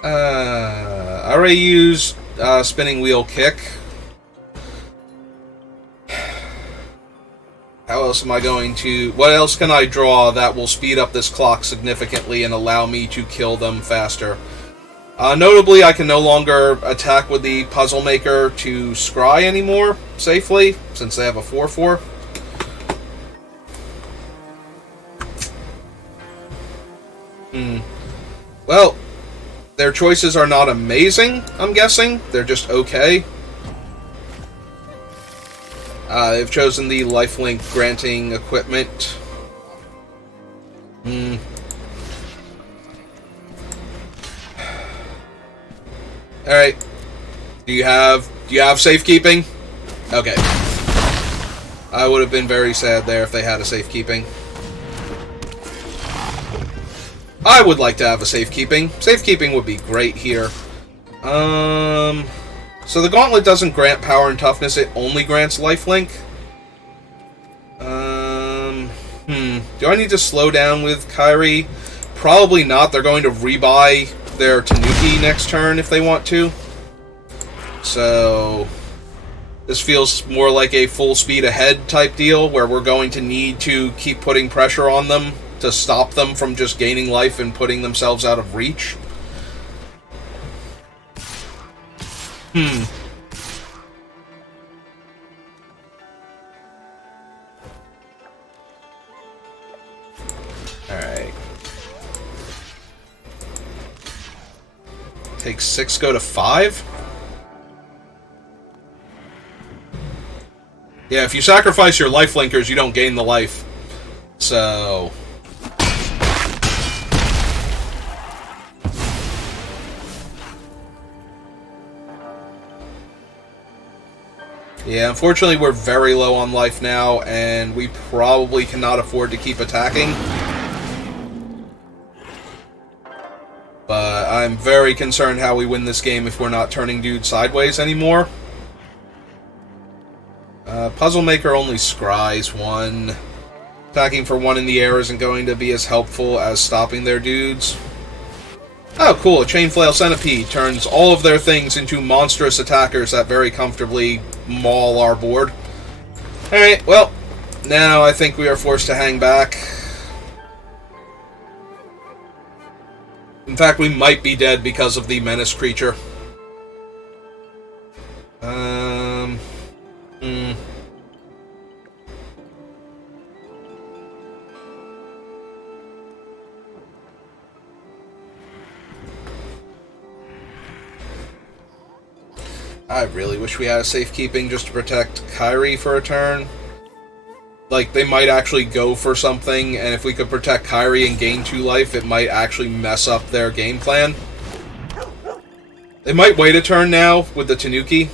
I already used Spinning Wheel Kick. How else am I going to... What else can I draw that will speed up this clock significantly and allow me to kill them faster? Notably, I can no longer attack with the Puzzle Maker to scry anymore, safely, since they have a 4/4. Well, their choices are not amazing, I'm guessing. They're just okay. They've chosen the lifelink granting equipment. Alright. Do you have safekeeping? Okay. I would have been very sad there if they had a safekeeping. I would like to have a safekeeping. Safekeeping would be great here. So the gauntlet doesn't grant power and toughness, it only grants lifelink. Do I need to slow down with Kairi? Probably not. They're going to rebuy their Tanuki next turn if they want to. So this feels more like a full speed ahead type deal, where we're going to need to keep putting pressure on them to stop them from just gaining life and putting themselves out of reach. Alright. Take 6, go to 5? Yeah, if you sacrifice your lifelinkers, you don't gain the life. So... yeah, unfortunately we're very low on life now, and we probably cannot afford to keep attacking. But I'm very concerned how we win this game if we're not turning dude sideways anymore. Puzzle Maker only scries 1. Attacking for 1 in the air isn't going to be as helpful as stopping their dudes. Oh, cool. A Chain Flail Centipede turns all of their things into monstrous attackers that very comfortably maul our board. Alright, well, now I think we are forced to hang back. In fact, we might be dead because of the menace creature. I really wish we had a safekeeping just to protect Kairi for a turn. Like, they might actually go for something, and if we could protect Kairi and gain 2 life, it might actually mess up their game plan. They might wait a turn now with the Tanuki,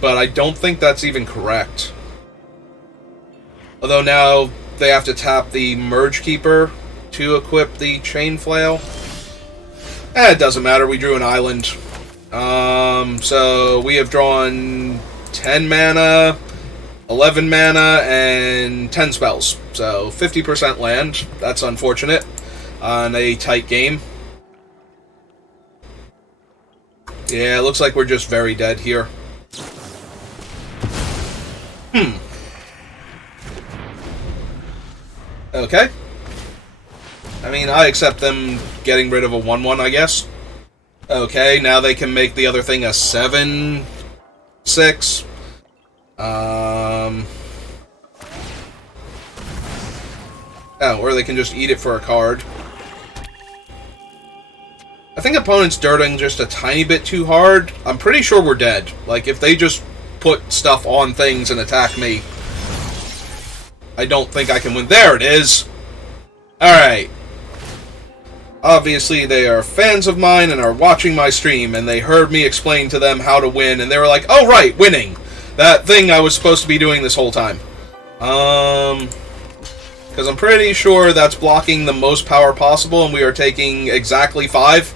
but I don't think that's even correct. Although now they have to tap the Merge Keeper to equip the Chain Flail. It doesn't matter, we drew an island. So we have drawn 10 mana, 11 mana, and 10 spells. So 50% land. That's unfortunate on a tight game. Yeah, it looks like we're just very dead here. Okay. I mean, I accept them getting rid of a 1/1, I guess. Okay, now they can make the other thing a 7/6. Oh, or they can just eat it for a card. I think opponent's dirting just a tiny bit too hard. I'm pretty sure we're dead. Like, if they just put stuff on things and attack me, I don't think I can win. There it is! Alright. Obviously, they are fans of mine and are watching my stream, and they heard me explain to them how to win, and they were like, oh, right, winning! That thing I was supposed to be doing this whole time. Because I'm pretty sure that's blocking the most power possible, and we are taking exactly 5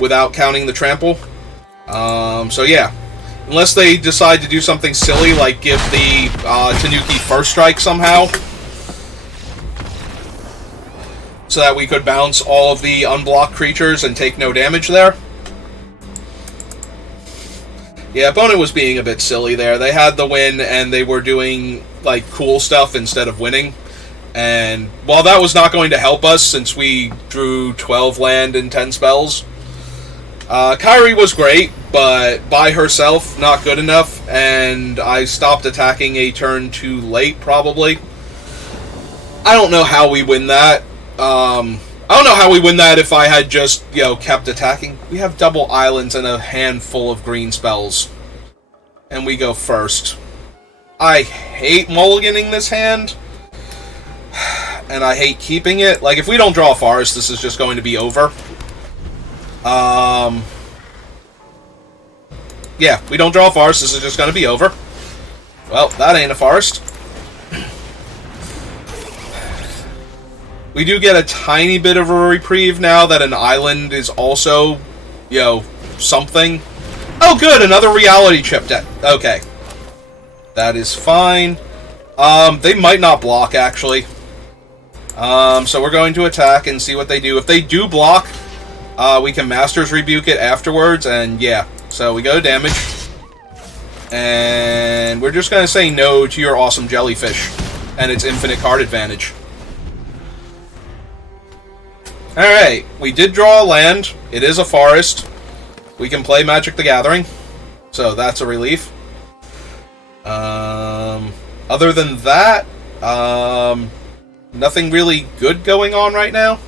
without counting the trample. So yeah. Unless they decide to do something silly, like give the Tanuki first strike somehow, so that we could bounce all of the unblocked creatures and take no damage there. Yeah, opponent was being a bit silly there. They had the win, and they were doing, like, cool stuff instead of winning. And while that was not going to help us, since we drew 12 land and 10 spells, Kairi was great, but by herself, not good enough, and I stopped attacking a turn too late, probably. I don't know how we win that. I don't know how we win that if I had just, kept attacking. We have double islands and a handful of green spells. And we go first. I hate mulliganing this hand. And I hate keeping it. Like, if we don't draw a forest, this is just going to be over. Yeah, we don't draw a forest, this is just going to be over. Well, that ain't a forest. We do get a tiny bit of a reprieve now that an island is also, something. Oh, good, another reality chip deck. Okay. That is fine. They might not block, actually. So we're going to attack and see what they do. If they do block, we can Master's Rebuke it afterwards, and yeah. So we go to damage. And we're just going to say no to your awesome jellyfish and its infinite card advantage. Alright, we did draw a land. It is a forest. We can play Magic the Gathering. So that's a relief. Other than that, nothing really good going on right now.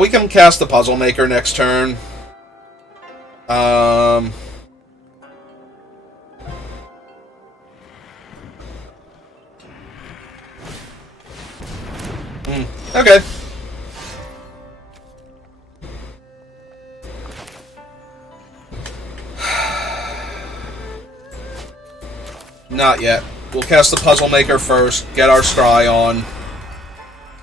We can cast the Puzzle Maker next turn. Okay. Not yet. We'll cast the Puzzle Maker first, get our Scry on,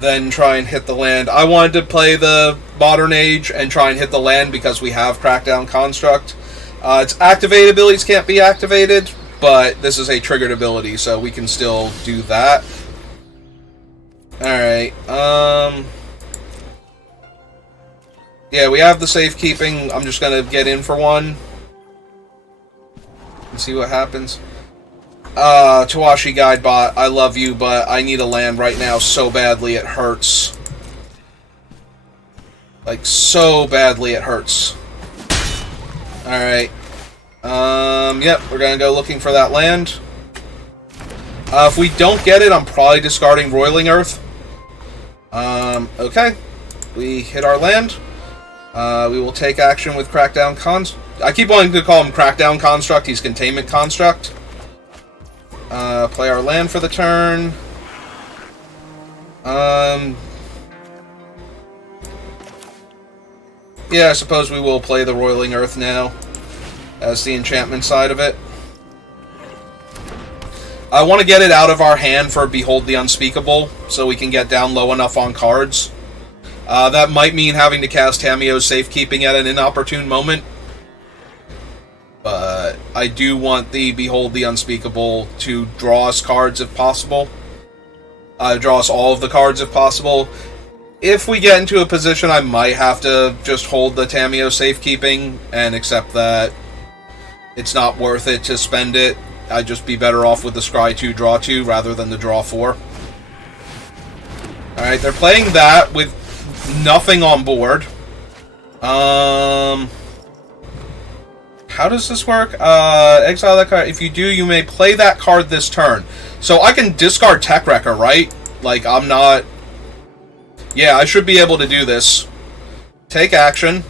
then try and hit the land. I wanted to play the Modern Age and try and hit the land because we have Crackdown Construct. Its activated abilities can't be activated, but this is a triggered ability, so we can still do that. Alright, yeah, we have the safekeeping. I'm just gonna get in for one and see what happens. Tawashi Guidebot, I love you, but I need a land right now so badly it hurts. Like, so badly it hurts. Alright. Yep, we're gonna go looking for that land. If we don't get it, I'm probably discarding Roiling Earth. Okay. We hit our land. We will take action with Crackdown Construct. I keep wanting to call him Crackdown Construct. He's Containment Construct. Play our land for the turn. Yeah, I suppose we will play the Roiling Earth now as the enchantment side of it. I want to get it out of our hand for Behold the Unspeakable, so we can get down low enough on cards. That might mean having to cast Tamio's Safekeeping at an inopportune moment. But I do want the Behold the Unspeakable to draw us cards if possible. Draw us all of the cards if possible. If we get into a position, I might have to just hold the Tamio Safekeeping and accept that it's not worth it to spend it. I'd just be better off with the Scry 2, Draw 2, rather than the Draw 4. Alright, they're playing that with nothing on board. How does this work? Exile that card. If you do, you may play that card this turn. So I can discard Tech Wrecker, right? Like, I'm not... Yeah, I should be able to do this. Take action.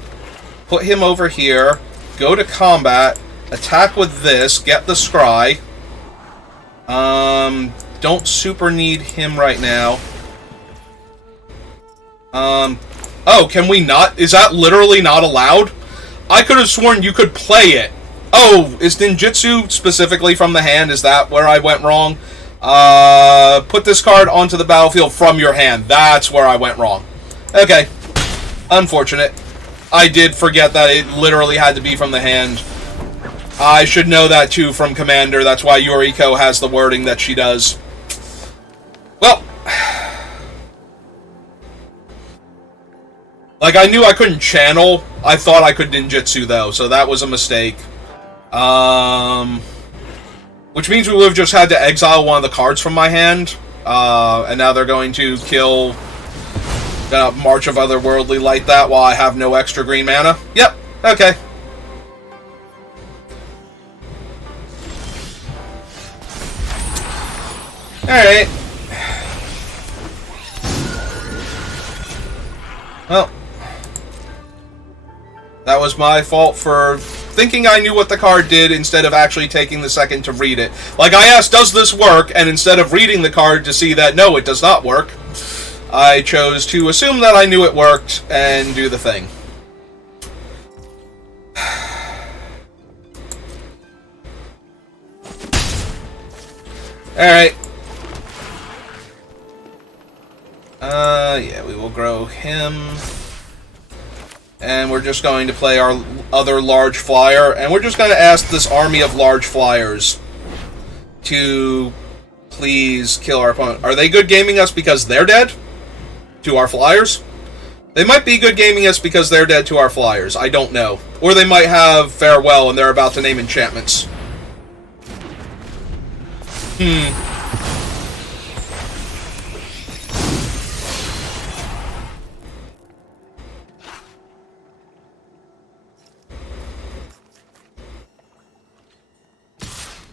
Put him over here. Go to combat. Attack with this. Get the Scry. Don't super need him right now. Oh, can we not? Is that literally not allowed? I could have sworn you could play it. Oh, is ninjutsu specifically from the hand? Is that where I went wrong? Put this card onto the battlefield from your hand. That's where I went wrong. Okay. Unfortunate. I did forget that it literally had to be from the hand. I should know that too from Commander. That's why Yuriko has the wording that she does. Well... Like, I knew I couldn't channel. I thought I could ninjutsu, though, so that was a mistake. Which means we would have just had to exile one of the cards from my hand. And now they're going to kill March of Otherworldly like that while I have no extra green mana. Yep, okay. Alright. Well... That was my fault for thinking I knew what the card did instead of actually taking the second to read it. Like, I asked, does this work? And instead of reading the card to see that, no, it does not work, I chose to assume that I knew it worked and do the thing. Alright. Yeah, we will grow him. And we're just going to play our other large flyer. And we're just going to ask this army of large flyers to please kill our opponent. Are they good gaming us because they're dead to our flyers? They might be good gaming us because they're dead to our flyers. I don't know. Or they might have farewell and they're about to name enchantments.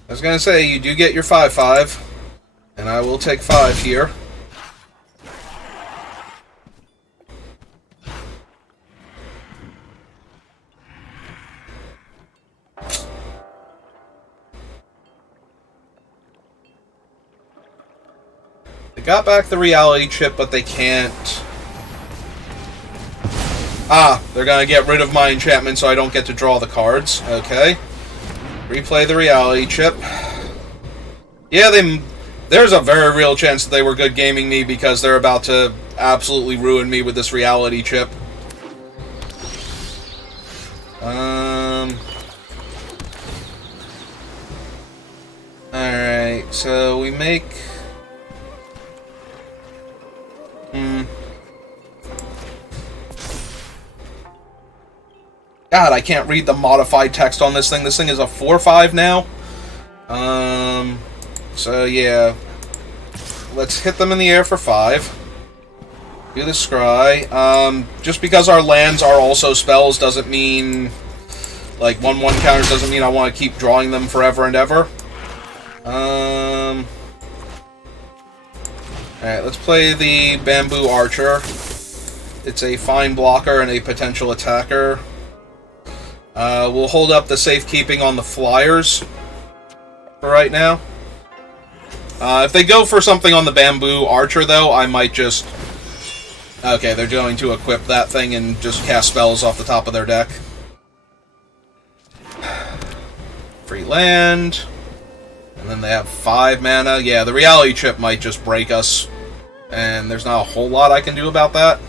I was going to say, you do get your 5/5, and I will take 5 here. They got back the reality chip, but they can't... Ah, they're going to get rid of my enchantment so I don't get to draw the cards. Okay. Replay the reality chip. Yeah, there's a very real chance that they were good gaming me because they're about to absolutely ruin me with this reality chip. Alright, so we make... God, I can't read the modified text on this thing. This thing is a 4/5 now. So yeah. Let's hit them in the air for 5. Do the scry. Just because our lands are also spells doesn't mean... Like, 1/1 counters doesn't mean I want to keep drawing them forever and ever. Alright, let's play the Bamboo Archer. It's a fine blocker and a potential attacker. We'll hold up the safekeeping on the flyers for right now. If they go for something on the Bamboo Archer, though, I might just... Okay, they're going to equip that thing and just cast spells off the top of their deck. Free land. And then they have 5 mana. Yeah, the reality chip might just break us. And there's not a whole lot I can do about that.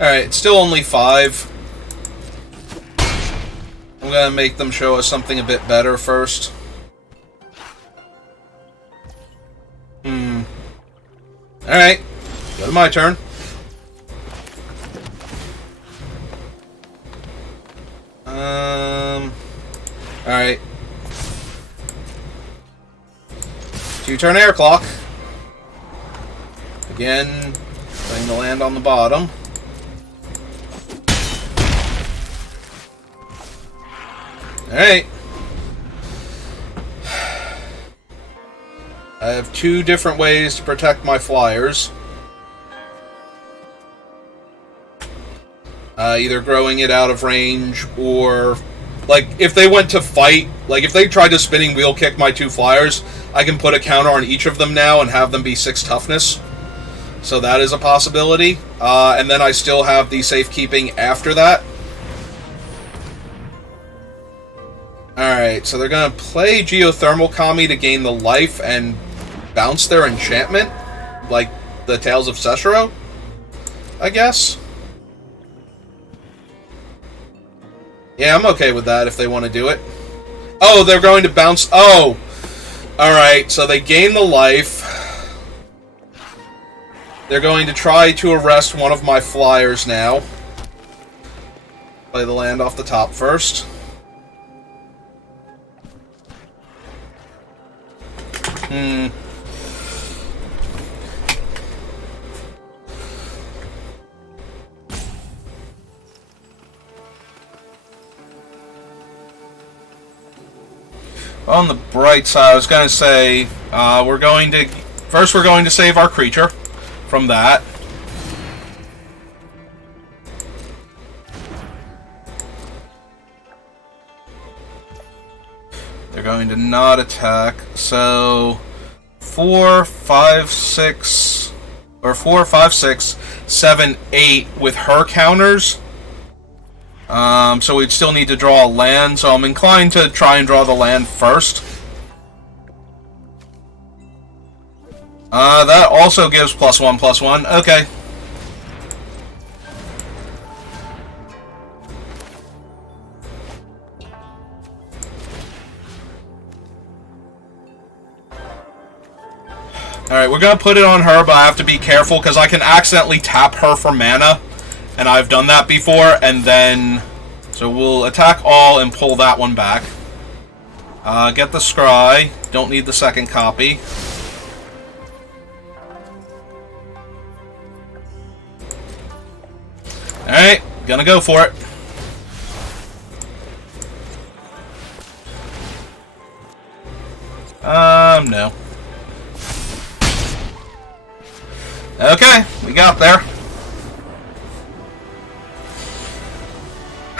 Alright, it's still only 5. I'm gonna make them show us something a bit better first. Alright, go to my turn. Alright. 2-turn air clock. Again, playing the land on the bottom. Alright. I have 2 different ways to protect my flyers. Either growing it out of range, or, like, if they went to fight, like, if they tried to spinning wheel kick my 2 flyers, I can put a counter on each of them now and have them be 6 toughness. So that is a possibility. And then I still have the safekeeping after that. Alright, so they're going to play Geothermal Kami to gain the life and bounce their enchantment, like the Tales of Seshiro, I guess. Yeah, I'm okay with that if they want to do it. Oh, they're going to bounce... Oh! Alright, so they gain the life. They're going to try to arrest one of my flyers now. Play the land off the top first. On the bright side, I was going to say, we're going to save our creature from that. They're going to not attack, so 4, 5, 6, or 4, 5, 6, 7, 8 with her counters. So we'd still need to draw a land, so I'm inclined to try and draw the land first. That also gives +1/+1. Okay. Alright, we're going to put it on her, but I have to be careful because I can accidentally tap her for mana. And I've done that before, and then... So we'll attack all and pull that one back. Get the scry. Don't need the second copy. Alright, gonna go for it. No. Okay, we got there.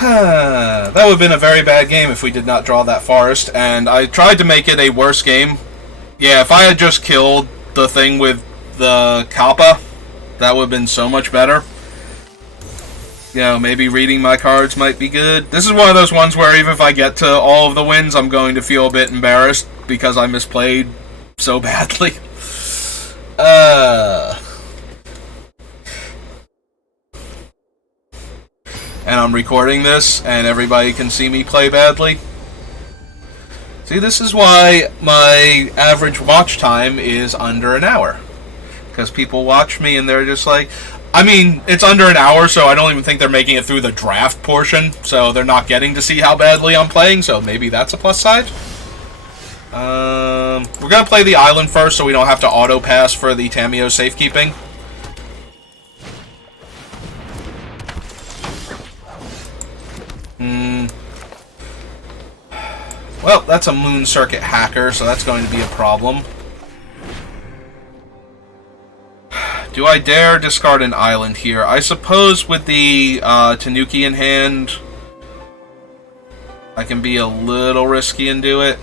That would have been a very bad game if we did not draw that forest, and I tried to make it a worse game. Yeah, if I had just killed the thing with the Kappa, that would have been so much better. You know, maybe reading my cards might be good. This is one of those ones where even if I get to all of the wins, I'm going to feel a bit embarrassed because I misplayed so badly. And I'm recording this, and everybody can see me play badly. See, this is why my average watch time is under an hour. Because people watch me and they're just like... I mean, it's under an hour, so I don't even think they're making it through the draft portion. So they're not getting to see how badly I'm playing, so maybe that's a plus side. We're going to play the island first, so we don't have to auto-pass for the Tamio safekeeping. Well, that's a Moon Circuit hacker, so that's going to be a problem. Do I dare discard an island here? I suppose with the Tanuki in hand, I can be a little risky and do it.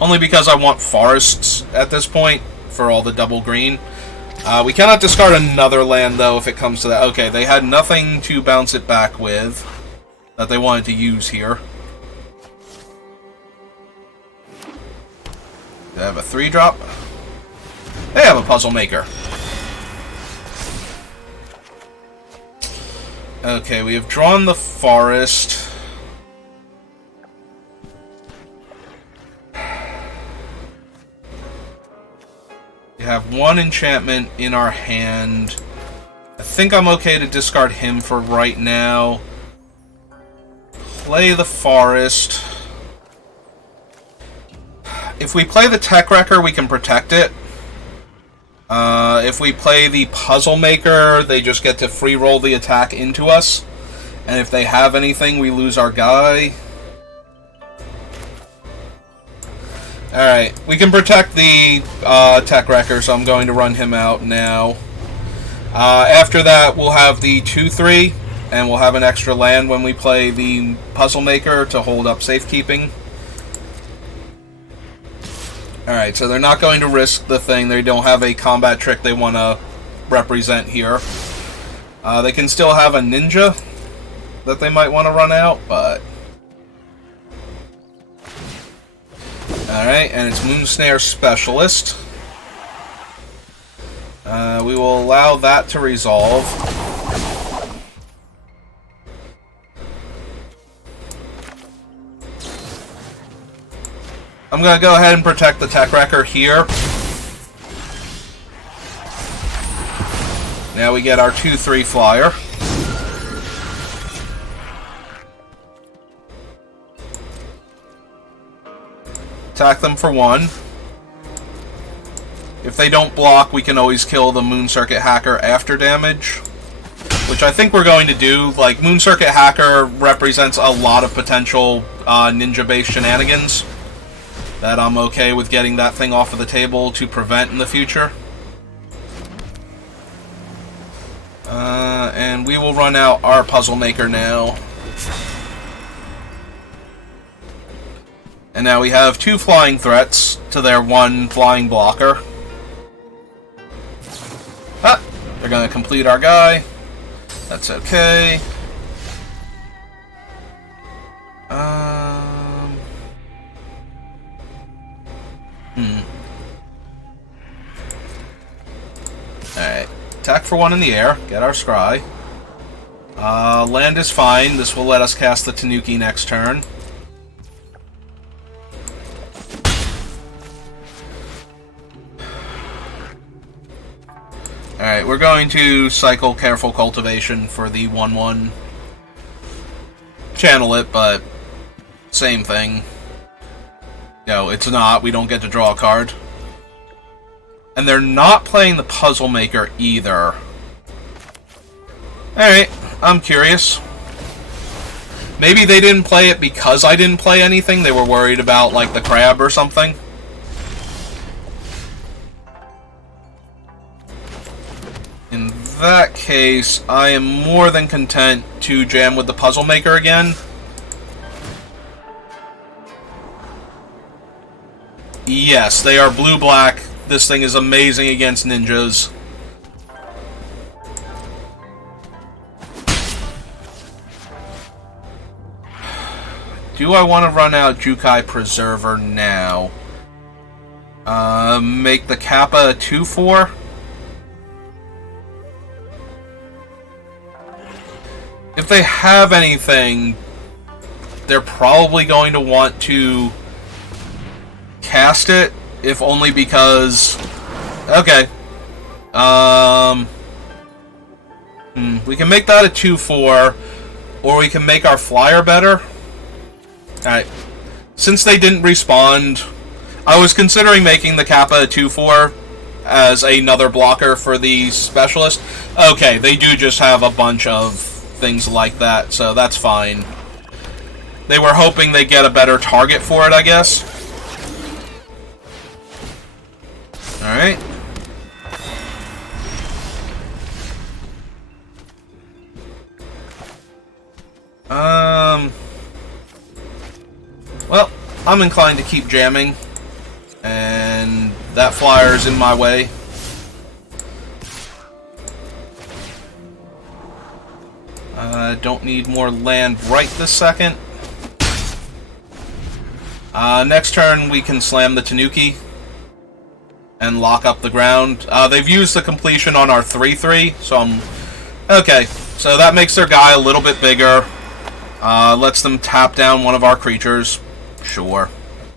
Only because I want forests at this point for all the double green. We cannot discard another land, though, if it comes to that. Okay, they had nothing to bounce it back with that they wanted to use here. They have a 3-drop. They have a puzzle maker. Okay, we have drawn the forest. We have one enchantment in our hand. I think I'm okay to discard him for right now. Play the Forest. If we play the Tech Wrecker, we can protect it. If we play the Puzzle Maker, they just get to free roll the attack into us. And if they have anything, we lose our guy. Alright, we can protect the Tech Wrecker, so I'm going to run him out now. After that, we'll have the 2-3, and we'll have an extra land when we play the Puzzle Maker to hold up safekeeping. Alright, so they're not going to risk the thing. They don't have a combat trick they want to represent here. They can still have a ninja that they might want to run out, but... Alright, and it's Moonsnare Specialist. We will allow that to resolve. I'm going to go ahead and protect the Tech Wrecker here. Now we get our 2-3 flyer. Attack them for 1. If they don't block, we can always kill the Moon Circuit Hacker after damage, which I think we're going to do. Like, Moon Circuit Hacker represents a lot of potential ninja-based shenanigans that I'm okay with getting that thing off of the table to prevent in the future. And we will run out our Puzzle Maker now. And now we have 2 flying threats to their 1 flying blocker. Ah! They're going to complete our guy. That's okay. Alright. Attack for 1 in the air. Get our scry. Land is fine. This will let us cast the Tanuki next turn. Alright, we're going to cycle Careful Cultivation for the 1-1. Channel it, but same thing. No, it's not. We don't get to draw a card. And they're not playing the Puzzle Maker either. Alright, I'm curious. Maybe they didn't play it because I didn't play anything. They were worried about, like, the crab or something. In that case, I am more than content to jam with the Puzzle Maker again. Yes, they are blue-black. This thing is amazing against ninjas. Do I want to run out Jukai Preserver now? Make the Kappa a 2-4? If they have anything, they're probably going to want to cast it, if only because... Okay. We can make that a 2-4, or we can make our flyer better. Alright. Since they didn't respond, I was considering making the Kappa a 2-4 as another blocker for the specialist. Okay, they do just have a bunch of things like that, so that's fine. They were hoping they'd get a better target for it, I guess. Alright. Well, I'm inclined to keep jamming, and that flyer's in my way. Don't need more land right this second. Next turn, we can slam the Tanuki and lock up the ground. They've used the completion on our 3-3, so I'm... Okay, so that makes their guy a little bit bigger. Lets them tap down one of our creatures. Sure.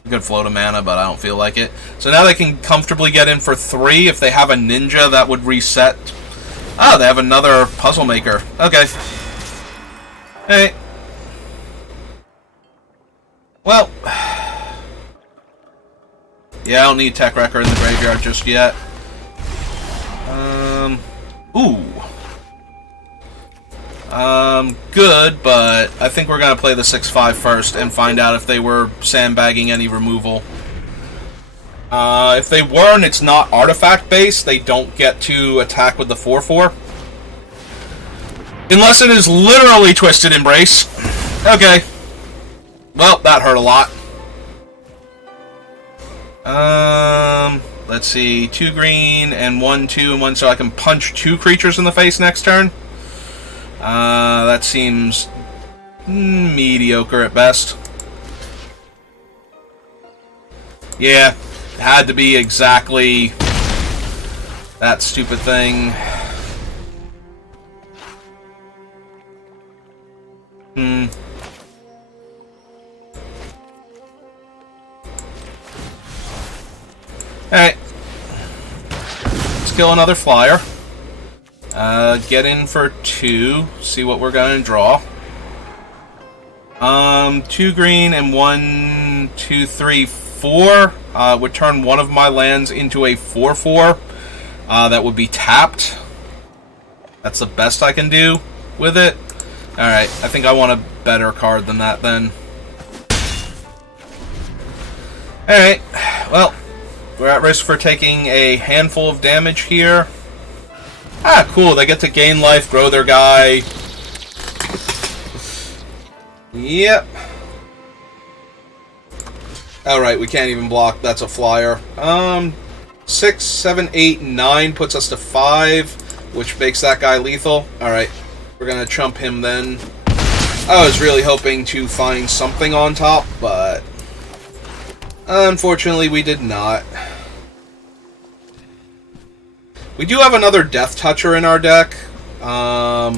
Good float of mana, but I don't feel like it. So now they can comfortably get in for 3. If they have a ninja, that would reset Ah, they have another puzzle maker. Okay. Hey. Well. Yeah, I don't need Tech Wrecker in the graveyard just yet. Ooh. Good, but I think we're gonna play the 6/5 first and find out if they were sandbagging any removal. If they were and it's not artifact-based, they don't get to attack with the 4/4. Unless it is literally Twisted Embrace. Okay. Well, that hurt a lot. Let's see. 2 green and 1, 2, and 1, so I can punch 2 creatures in the face next turn. That seems mediocre at best. Yeah, had to be exactly that stupid thing. Alright. Let's kill another flyer. Get in for 2. See what we're going to draw. 2 green and 1, 2, 3, 4. Would turn one of my lands into a 4/4. That would be tapped. That's the best I can do with it. Alright, I think I want a better card than that then. Alright, well, we're at risk for taking a handful of damage here. Ah, cool, they get to gain life, grow their guy. Yep. Alright, we can't even block, that's a flyer. 6, 7, 8, 9 puts us to 5, which makes that guy lethal. Alright, we're gonna chump him then. I was really hoping to find something on top, but unfortunately we did not. We do have another Death Toucher in our deck. Alright,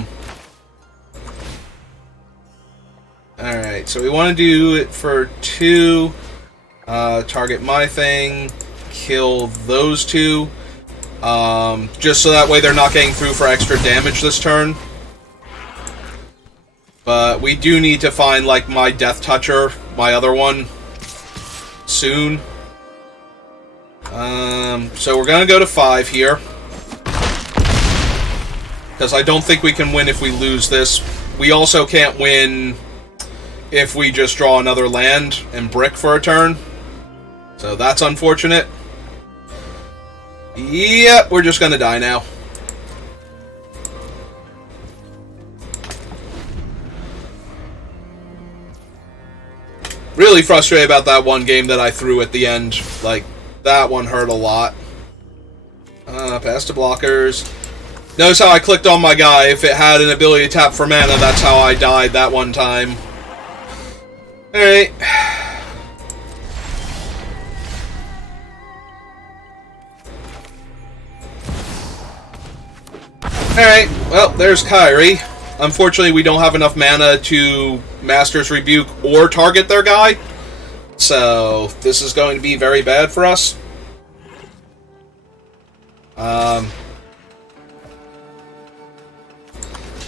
so we want to do it for 2. Target my thing. Kill those 2. Just so that way they're not getting through for extra damage this turn. But we do need to find, like, my Death Toucher, my other one, soon. So we're going to go to 5 here. Because I don't think we can win if we lose this. We also can't win if we just draw another land and brick for a turn. So that's unfortunate. Yep, we're just going to die now. Really frustrated about that one game that I threw at the end. Like, that one hurt a lot. Pass to blockers. Notice how I clicked on my guy. If it had an ability to tap for mana, that's how I died that one time. Alright. Alright, well, there's Kyrie. Unfortunately, we don't have enough mana to Master's Rebuke or target their guy. So, this is going to be very bad for us.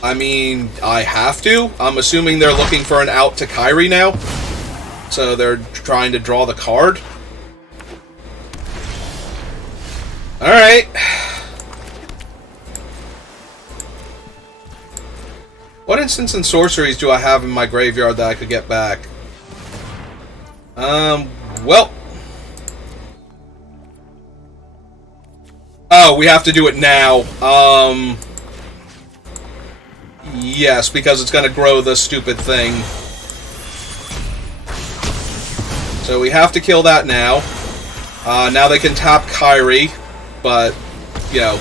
I mean, I have to. I'm assuming they're looking for an out to Kyrie now. So they're trying to draw the card. Alright. What instants and sorceries do I have in my graveyard that I could get back? Well. Oh, we have to do it now. Yes, because it's going to grow the stupid thing. So we have to kill that now. Now they can tap Kyrie, but, you know,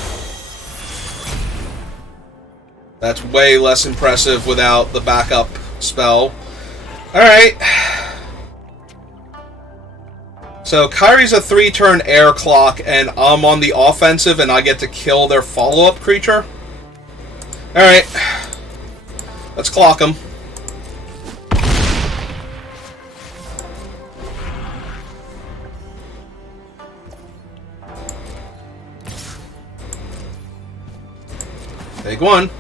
that's way less impressive without the backup spell. Alright. So Kyrie's a 3-turn air clock, and I'm on the offensive, and I get to kill their follow-up creature. Alright. Let's clock him. Big one.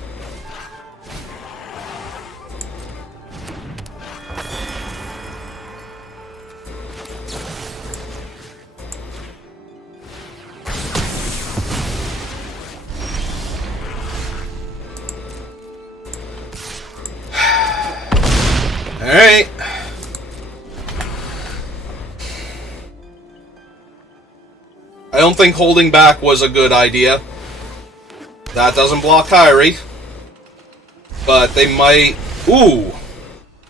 Alright. I don't think holding back was a good idea. That doesn't block Kyrie. But they might... Ooh!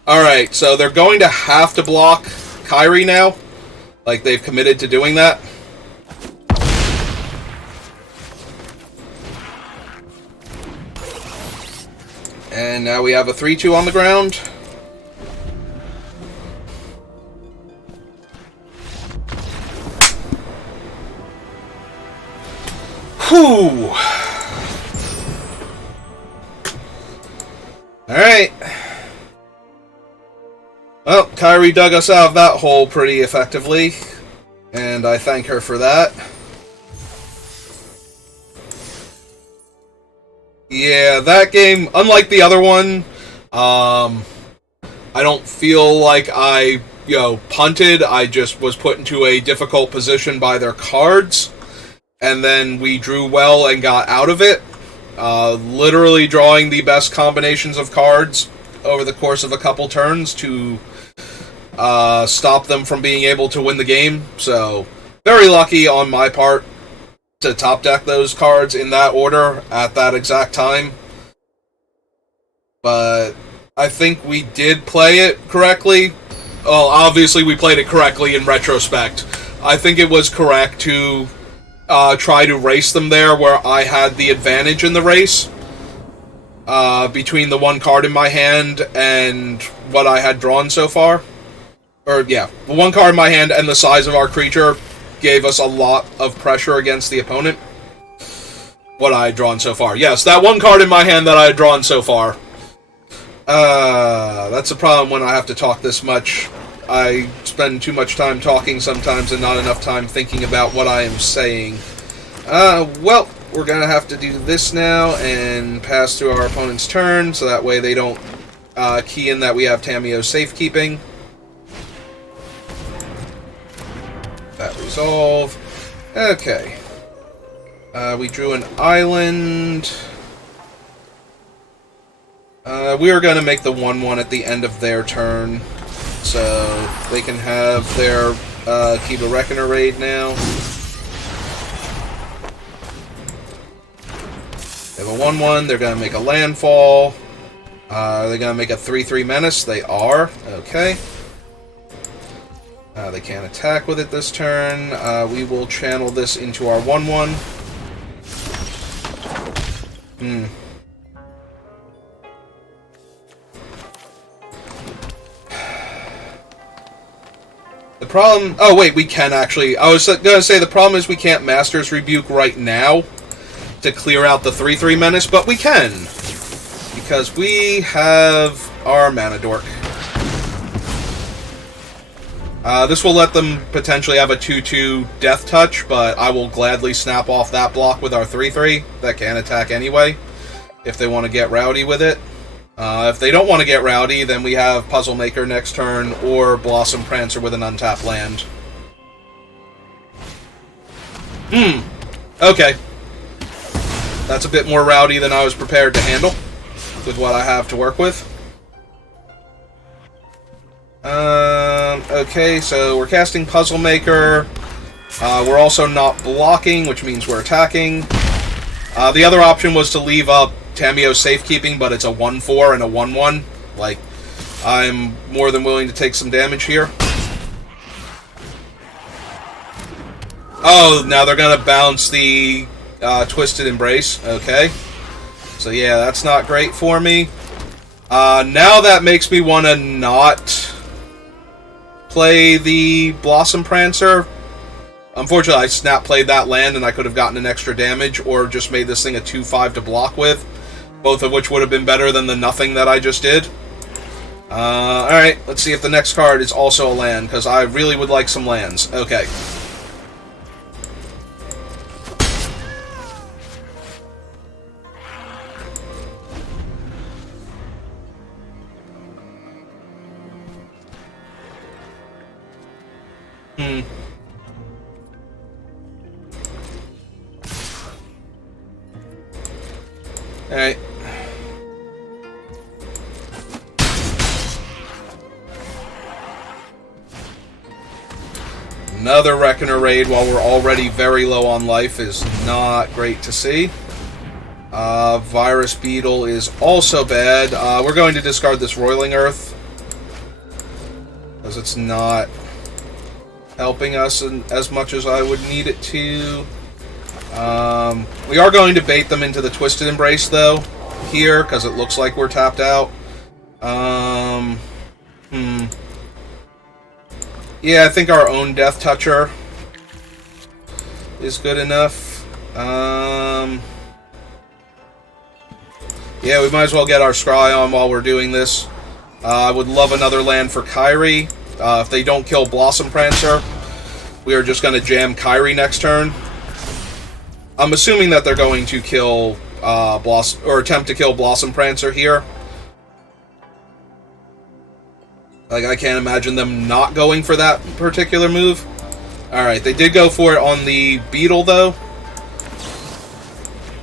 Alright, so they're going to have to block Kyrie now. Like, they've committed to doing that. And now we have a 3-2 on the ground. Whew! Alright. Well, Kyrie dug us out of that hole pretty effectively, and I thank her for that. Yeah, that game, unlike the other one, I don't feel like I, punted. I just was put into a difficult position by their cards, and then we drew well and got out of it. Literally drawing the best combinations of cards over the course of a couple turns to stop them from being able to win the game. So, very lucky on my part to top deck those cards in that order at that exact time. But I think we did play it correctly. Well, obviously we played it correctly in retrospect. I think it was correct to try to race them there where I had the advantage in the race. Between the one card in my hand and what I had drawn so far. Or, yeah, the one card in my hand and the size of our creature gave us a lot of pressure against the opponent. What I had drawn so far. Yes, that one card in my hand that I had drawn so far. That's a problem when I have to talk this much. I spend too much time talking sometimes and not enough time thinking about what I am saying. Well, we're going to have to do this now and pass through our opponent's turn, so that way they don't key in that we have Tamiyo's safekeeping. That resolve. Okay. We drew an island. We are going to make the 1/1 at the end of their turn, so they can have their Kiba Reckoner raid now. They have a 1/1. They're going to make a landfall. They're going to make a 3/3 menace. They are. Okay. They can't attack with it this turn. We will channel this into our 1/1. The problem... Oh, wait, we can actually... I was going to say the problem is we can't Master's Rebuke right now to clear out the 3/3 menace, but we can. Because we have our Mana Dork. This will let them potentially have a 2/2 Death Touch, but I will gladly snap off that block with our 3/3 that can attack anyway, if they want to get rowdy with it. If they don't want to get rowdy, then we have Puzzle Maker next turn, or Blossom Prancer with an untapped land. Okay. That's a bit more rowdy than I was prepared to handle, with what I have to work with. Okay, so we're casting Puzzle Maker. We're also not blocking, which means we're attacking. The other option was to leave up Tamiyo's Safekeeping, but it's a 1/4 and a 1/1. Like, I'm more than willing to take some damage here. Oh, now they're gonna bounce the Twisted Embrace. Okay. So yeah, that's not great for me. Now that makes me want to not play the Blossom Prancer. Unfortunately, I snap played that land and I could have gotten an extra damage or just made this thing a 2/5 to block with. Both of which would have been better than the nothing that I just did. Alright, let's see if the next card is also a land, because I really would like some lands. Okay. Alright. Another Reckoner raid while we're already very low on life is not great to see. Virus Beetle is also bad. We're going to discard this Roiling Earth, because it's not helping us as much as I would need it to. We are going to bait them into the Twisted Embrace, though, here, because it looks like we're tapped out. Yeah, I think our own Death Toucher is good enough. Yeah, we might as well get our Scry on while we're doing this. I would love another land for Kyrie. If they don't kill Blossom Prancer, we are just going to jam Kyrie next turn. I'm assuming that they're going to kill attempt to kill Blossom Prancer here. Like, I can't imagine them not going for that particular move. Alright, they did go for it on the Beetle, though.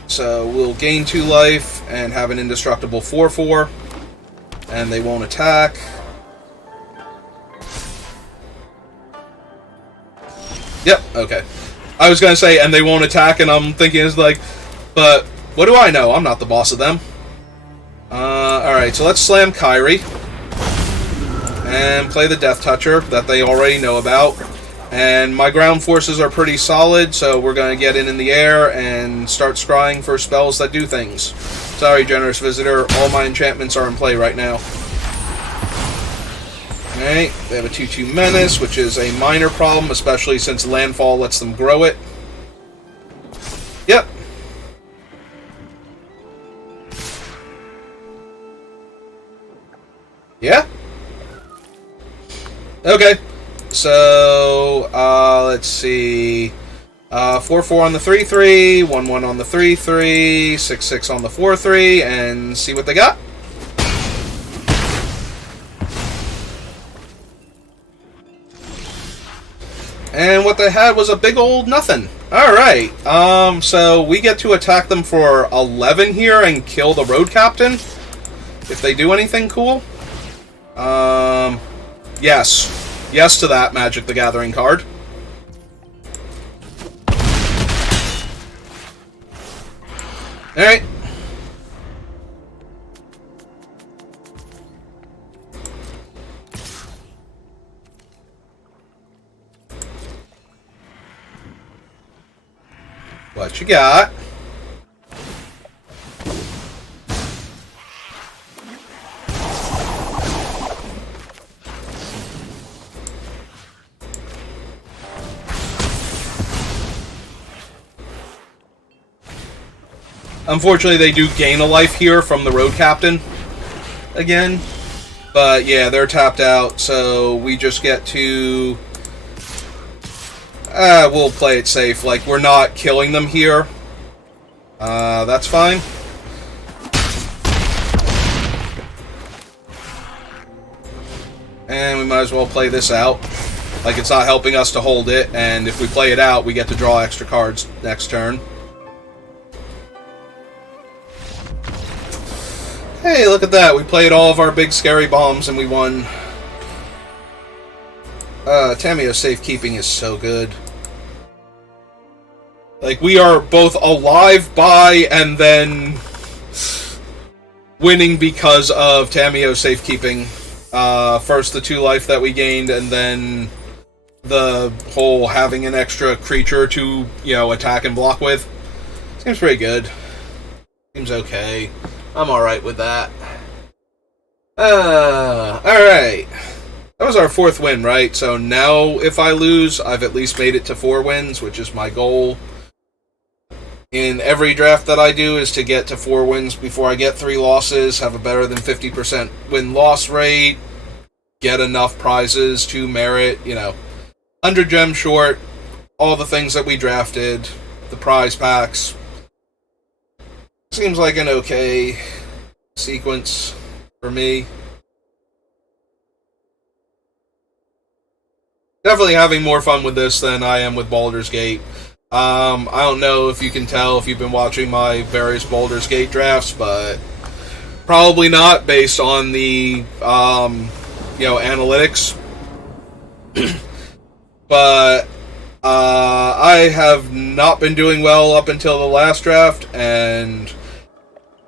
So, we'll gain 2 life and have an indestructible 4/4. And they won't attack. Yep, okay. I was gonna say, and they won't attack, and I'm thinking, it's like, but what do I know? I'm not the boss of them. Alright, so let's slam Kyrie. And play the Death Toucher that they already know about. And my ground forces are pretty solid, so we're going to get in the air and start scrying for spells that do things. Sorry, Generous Visitor, all my enchantments are in play right now. Alright, they have a 2/2 Menace, which is a minor problem, especially since Landfall lets them grow it. Yep. Yeah? Okay, so, let's see, 4/4 on the 3/3, 1/1 on the 3/3, 6/6 on the 4/3, and see what they got. And what they had was a big old nothing. Alright, so we get to attack them for 11 here and kill the Road Captain, if they do anything cool. Yes. Yes to that Magic the Gathering card. Alright. What you got? Unfortunately, they do gain a life here from the Road Captain again. But yeah, they're tapped out, so we just get to... we'll play it safe. Like, we're not killing them here. That's fine. And we might as well play this out. Like, it's not helping us to hold it, and if we play it out, we get to draw extra cards next turn. Hey, look at that. We played all of our big scary bombs and we won. Tamiyo's safekeeping is so good. Like, we are both alive by and then winning because of Tamiyo's safekeeping. First the 2 life that we gained, and then the whole having an extra creature to, you know, attack and block with. Seems pretty good. Seems okay. I'm alright with that. Alright. That was our 4th win, right? So now, if I lose, I've at least made it to 4 wins, which is my goal. In every draft that I do is to get to 4 wins before I get 3 losses, have a better than 50% win-loss rate, get enough prizes to merit, you know, 100 gems short, all the things that we drafted, the prize packs. Seems like an okay sequence for me. Definitely having more fun with this than I am with Baldur's Gate. I don't know if you can tell if you've been watching my various Baldur's Gate drafts, but probably not based on the analytics. But I have not been doing well up until the last draft, and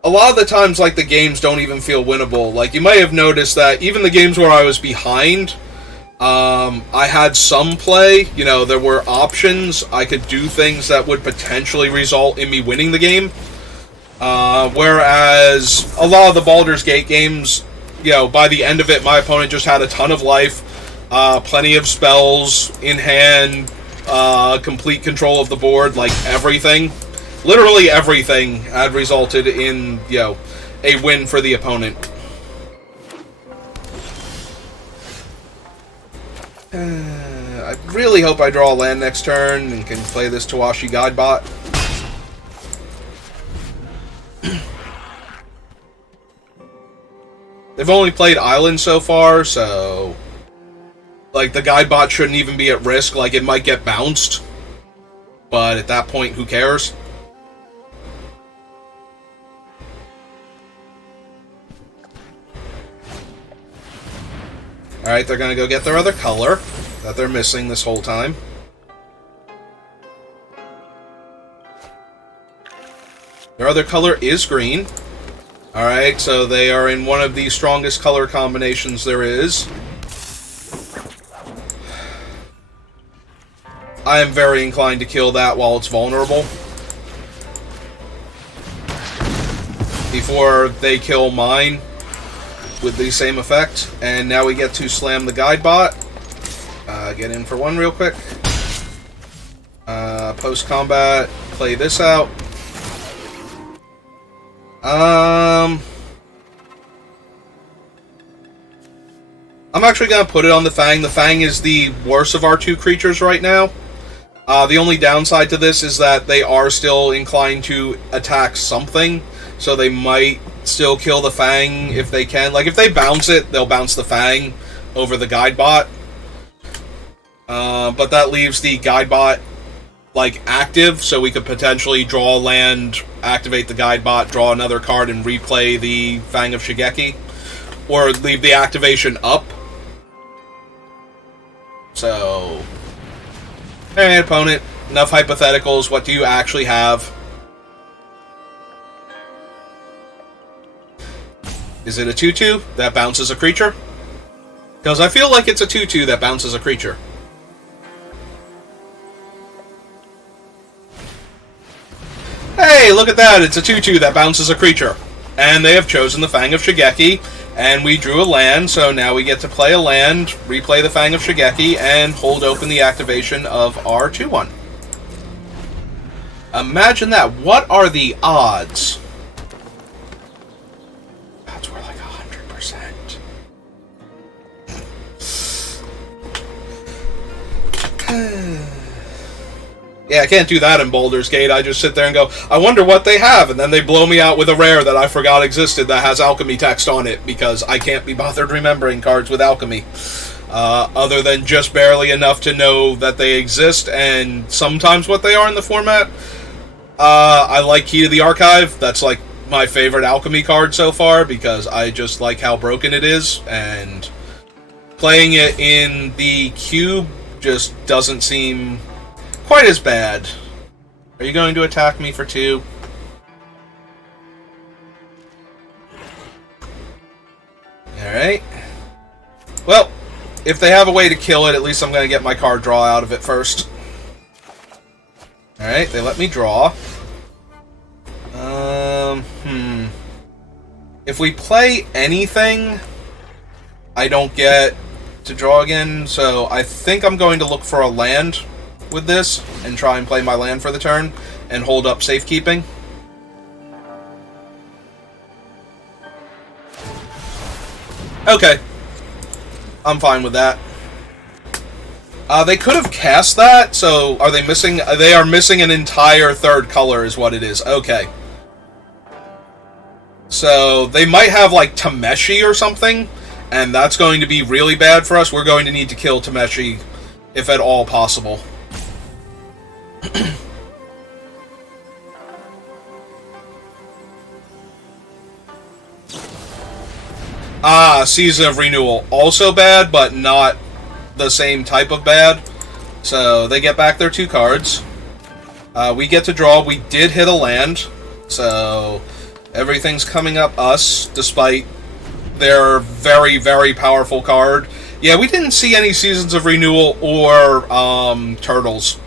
a lot of the times, like, the games don't even feel winnable. Like, you might have noticed that even the games where I was behind, I had some play. You know, there were options. I could do things that would potentially result in me winning the game. Whereas a lot of the Baldur's Gate games, you know, by the end of it, my opponent just had a ton of life, plenty of spells in hand, complete control of the board, like everything. Literally everything had resulted in, you know, a win for the opponent. I really hope I draw a land next turn and can play this Tawashi Guidebot. They've only played Island so far, so like the Guidebot shouldn't even be at risk. Like, it might get bounced, but at that point, who cares? Alright, they're going to go get their other color that they're missing this whole time. Their other color is green. Alright, so they are in one of the strongest color combinations there is. I am very inclined to kill that while it's vulnerable, before they kill mine with the same effect. And now we get to slam the Guidebot. Get in for one real quick. Post-combat, play this out. I'm actually going to put it on the Fang. The Fang is the worst of our two creatures right now. The only downside to this is that they are still inclined to attack something, so they might still kill the Fang if they can. Like, if they bounce it, they'll bounce the Fang over the Guidebot. But that leaves the Guidebot, like, active, so we could potentially draw land, activate the Guidebot, draw another card, and replay the Fang of Shigeki. Or leave the activation up. So, hey, opponent, enough hypotheticals. What do you actually have? Is it a 2/2 that bounces a creature? Because I feel like it's a 2/2 that bounces a creature. Hey, look at that! It's a 2/2 that bounces a creature. And they have chosen the Fang of Shigeki, and we drew a land, so now we get to play a land, replay the Fang of Shigeki, and hold open the activation of our 2/1. Imagine that. What are the odds? Odds were like 100%. Yeah, I can't do that in Baldur's Gate. I just sit there and go, I wonder what they have, and then they blow me out with a rare that I forgot existed that has alchemy text on it, because I can't be bothered remembering cards with alchemy. Other than just barely enough to know that they exist, and sometimes what they are in the format. I like Key to the Archive. That's like my favorite alchemy card so far, because I just like how broken it is, and playing it in the cube just doesn't seem quite as bad. Are you going to attack me for 2? Alright. Well, if they have a way to kill it, at least I'm going to get my card draw out of it first. Alright, they let me draw. If we play anything, I don't get to draw again, so I think I'm going to look for a land with this and try and play my land for the turn and hold up safekeeping. Okay. I'm fine with that. They could have cast that, so are they missing? They are missing an entire third color is what it is. Okay. So they might have like Tameshi or something, and that's going to be really bad for us. We're going to need to kill Tameshi if at all possible. Season of Renewal. Also bad, but not the same type of bad. So, they get back their 2 cards. We get to draw. We did hit a land. So, everything's coming up us, despite their very, very powerful card. Yeah, we didn't see any Seasons of Renewal or Turtles.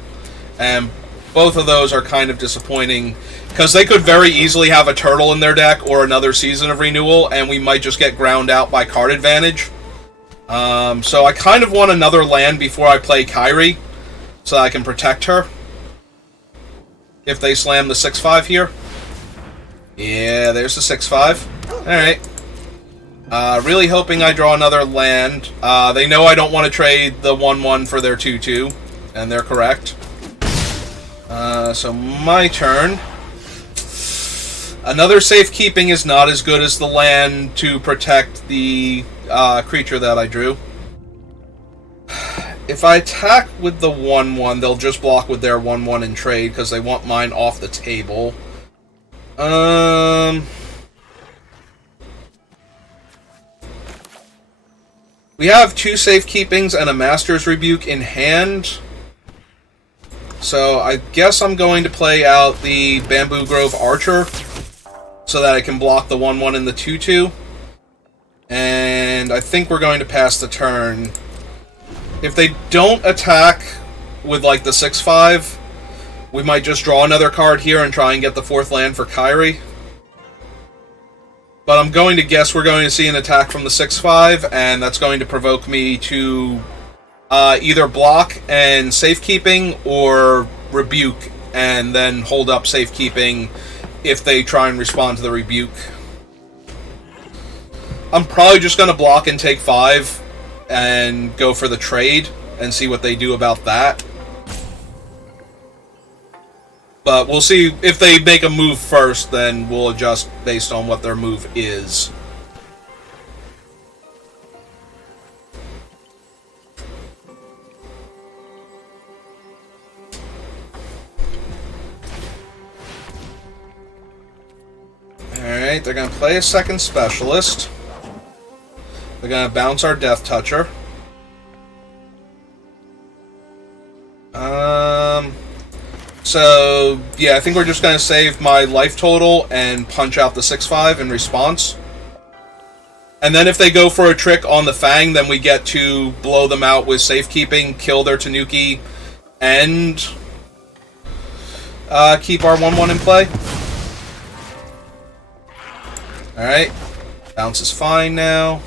And both of those are kind of disappointing, because they could very easily have a Turtle in their deck or another Season of Renewal, and we might just get ground out by card advantage. So I kind of want another land before I play Kairi, so I can protect her if they slam the 6/5 here. Yeah, there's the 6/5. Alright. Really hoping I draw another land. They know I don't want to trade the 1/1 for their 2/2, and they're correct. So my turn. Another safekeeping is not as good as the land to protect the creature that I drew. If I attack with the 1/1, they'll just block with their 1/1 and trade, because they want mine off the table. We have 2 safekeepings and a Master's Rebuke in hand. So I guess I'm going to play out the Bamboo Grove Archer, so that I can block the 1/1 and the 2/2. And I think we're going to pass the turn. If they don't attack with, like, the 6/5, we might just draw another card here and try and get the 4th land for Kairi. But I'm going to guess we're going to see an attack from the 6/5, and that's going to provoke me to either block and safekeeping, or rebuke and then hold up safekeeping if they try and respond to the rebuke. I'm probably just going to block and take 5 and go for the trade and see what they do about that. But we'll see. If they make a move first, then we'll adjust based on what their move is. Alright, they're going to play a second specialist. They're going to bounce our Death Toucher. So, yeah, I think we're just going to save my life total and punch out the 6/5 in response. And then if they go for a trick on the Fang, then we get to blow them out with safekeeping, kill their Tanuki, and keep our 1/1 in play. Alright, bounce is fine now.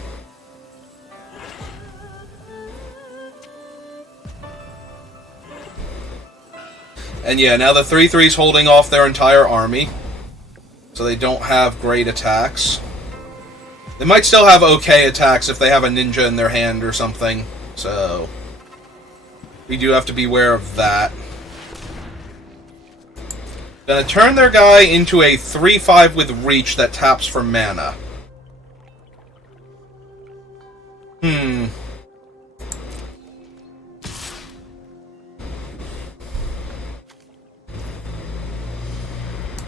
And yeah, now the 3/3's holding off their entire army, so they don't have great attacks. They might still have okay attacks if they have a ninja in their hand or something, so we do have to be aware of that. Gonna turn their guy into a 3/5 with reach that taps for mana.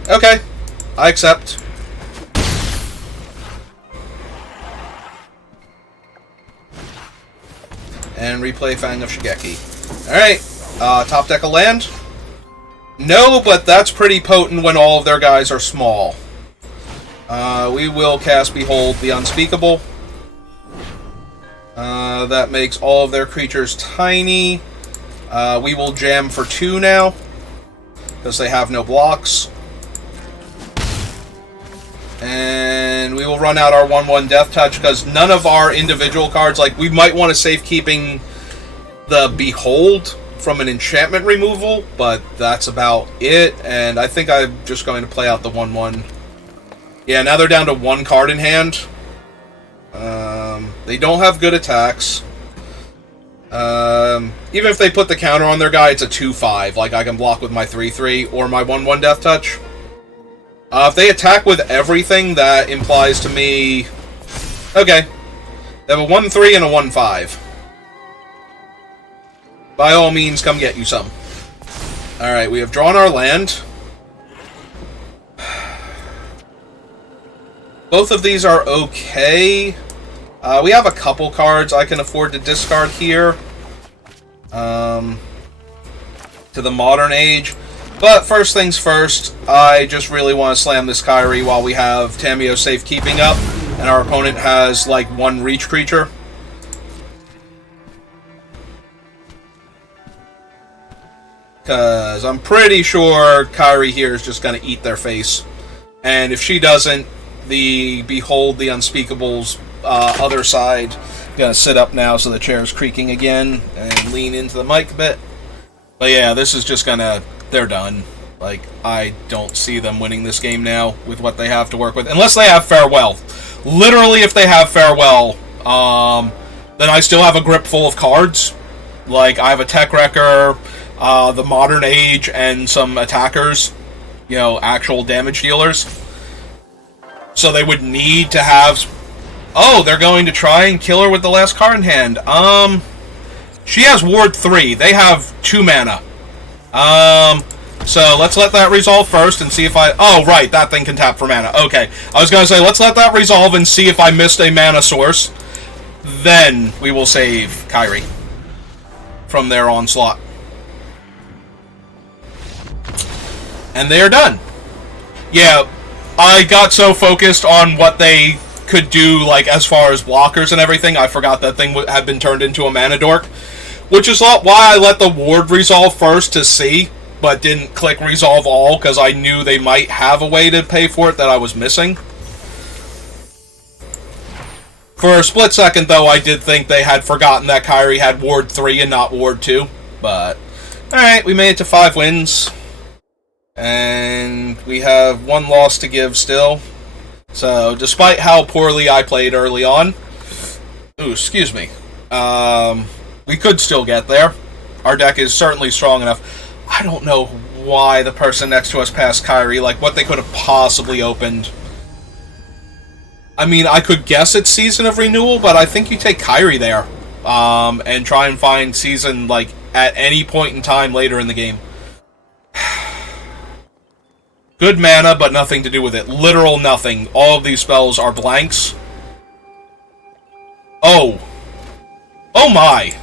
Okay, I accept. And replay Fang of Shigeki. Alright, top deck a land? No, but that's pretty potent when all of their guys are small. We will cast Behold the Unspeakable. That makes all of their creatures tiny. We will jam for 2 now, because they have no blocks. And we will run out our 1/1 Death Touch, because none of our individual cards, like, we might want to safekeeping the Behold from an enchantment removal, but that's about it, and I think I'm just going to play out the 1/1. Yeah, now they're down to 1 card in hand. They don't have good attacks. Even if they put the counter on their guy, it's a 2/5. Like, I can block with my 3/3 or my 1/1 Death Touch. If they attack with everything, that implies to me... Okay. They have a 1/3 and a 1/5. by all means, come get you some. Alright, we have drawn our land. Both of these are okay. We have a couple cards I can afford to discard here. To the modern age. But first things first, I just really want to slam this Kairi while we have Tameo safekeeping up, and our opponent has, like, one reach creature. Because I'm pretty sure Kairi here is just going to eat their face. And if she doesn't, the Behold the Unspeakable's other side going to sit up now so the chair's creaking again and lean into the mic a bit. But yeah, this is just going to... They're done. Like, I don't see them winning this game now with what they have to work with. Unless they have Farewell. Literally, if they have Farewell, then I still have a grip full of cards. Like, I have a Tech Wrecker, the Modern Age, and some attackers. You know, actual damage dealers. So they would need to have... Oh, they're going to try and kill her with the last card in hand. She has Ward 3. They have 2 mana. So let's let that resolve first and see if I... Oh, right, that thing can tap for mana. Okay, I was going to say, let's let that resolve and see if I missed a mana source. Then we will save Kairi from their onslaught. And they are done. Yeah, I got so focused on what they could do, like, as far as blockers and everything, I forgot that thing had been turned into a mana dork. Which is why I let the ward resolve first to see, but didn't click resolve all, because I knew they might have a way to pay for it that I was missing. For a split second, though, I did think they had forgotten that Kairi had Ward 3 and not Ward 2. But, alright, we made it to 5 wins. And we have 1 loss to give still. So, despite how poorly I played early on... Ooh, excuse me. We could still get there. Our deck is certainly strong enough. I don't know why the person next to us passed Kairi, like what they could have possibly opened. I mean, I could guess it's Season of Renewal, but I think you take Kairi there. And try and find Season, like, at any point in time later in the game. Good mana, but nothing to do with it. Literal nothing. All of these spells are blanks. Oh. Oh my.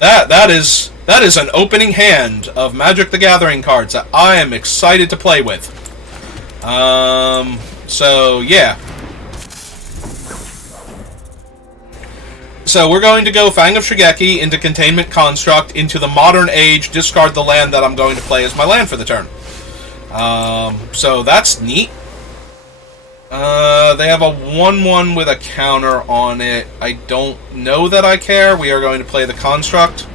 That is an opening hand of Magic the Gathering cards that I am excited to play with. So, yeah. So, we're going to go Fang of Shigeki into Containment Construct, into the Modern Age, discard the land that I'm going to play as my land for the turn. So that's neat. They have a 1/1 with a counter on it. I don't know that I care. We are going to play the Construct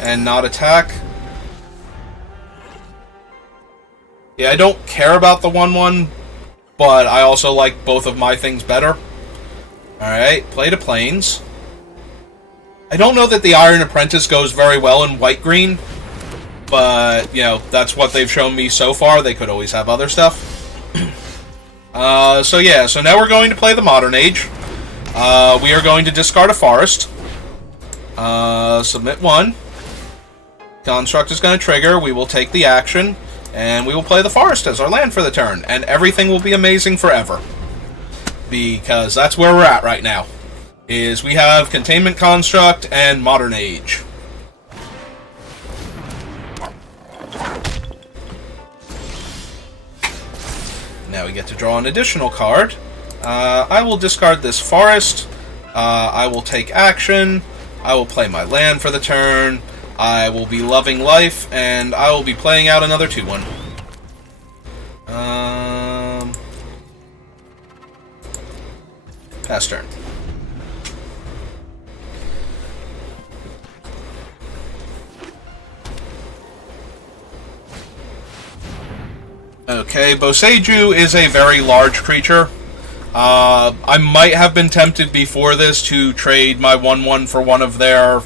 and not attack. Yeah, I don't care about the 1/1, but I also like both of my things better. Alright, play to Plains. I don't know that the Iron Apprentice goes very well in white-green, but, you know, that's what they've shown me so far. They could always have other stuff. So yeah, so now we're going to play the Modern Age. We are going to discard a forest. Submit 1. Construct is going to trigger. We will take the action, and we will play the forest as our land for the turn. And everything will be amazing forever. Because that's where we're at right now. Is we have Containment Construct and Modern Age. Now we get to draw an additional card. I will discard this forest. I will take action. I will play my land for the turn. I will be loving life, and I will be playing out another 2/1. Pass turn. Okay, Boseiju is a very large creature. I might have been tempted before this to trade my 1/1 for one of their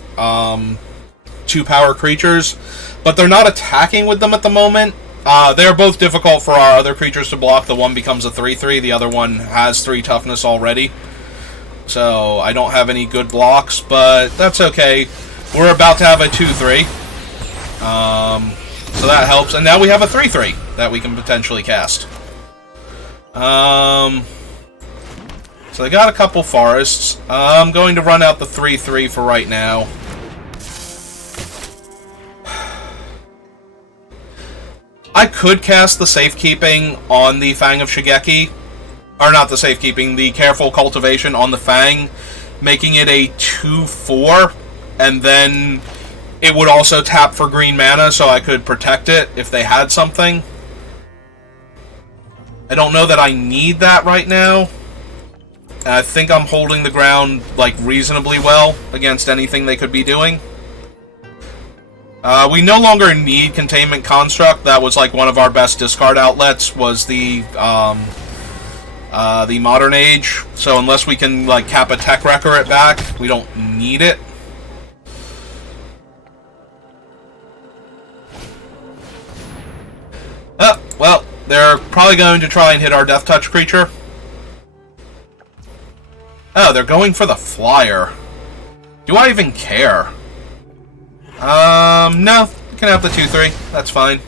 2-power creatures, but they're not attacking with them at the moment. They're both difficult for our other creatures to block. The one becomes a 3/3, the other one has 3 toughness already. So I don't have any good blocks, but that's okay. We're about to have a 2-3. So that helps. And now we have a 3-3 that we can potentially cast. So they got a couple forests. I'm going to run out the 3-3 for right now. I could cast the Safekeeping on the Fang of Shigeki. Or not the Safekeeping, the Careful Cultivation on the Fang, making it a 2-4, and then it would also tap for green mana, so I could protect it if they had something. I don't know that I need that right now. I think I'm holding the ground, like, reasonably well against anything they could be doing. We no longer need Containment Construct. That was, like, one of our best discard outlets, was the Modern Age. So unless we can, like, cap a Tech Wrecker it back, we don't need it. Well, they're probably going to try and hit our Death Touch creature. Oh, they're going for the Flyer. Do I even care? No. You can have the 2-3. That's fine.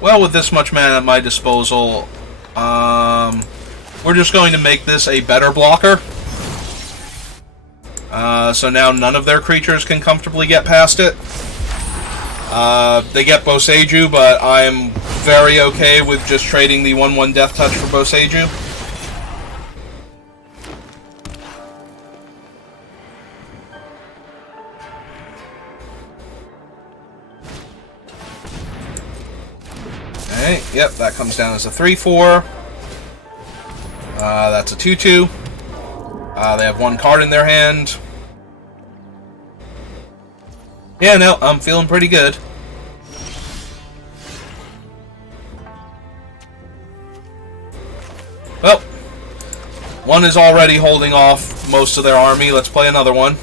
Well, with this much mana at my disposal, we're just going to make this a better blocker. So now none of their creatures can comfortably get past it. They get Boseiju, but I'm very okay with just trading the 1/1 Death Touch for Boseiju. Alright, yep, that comes down as a 3-4. That's a 2-2. They have one card in their hand. Yeah, no, I'm feeling pretty good. Well, one is already holding off most of their army. Let's play another one.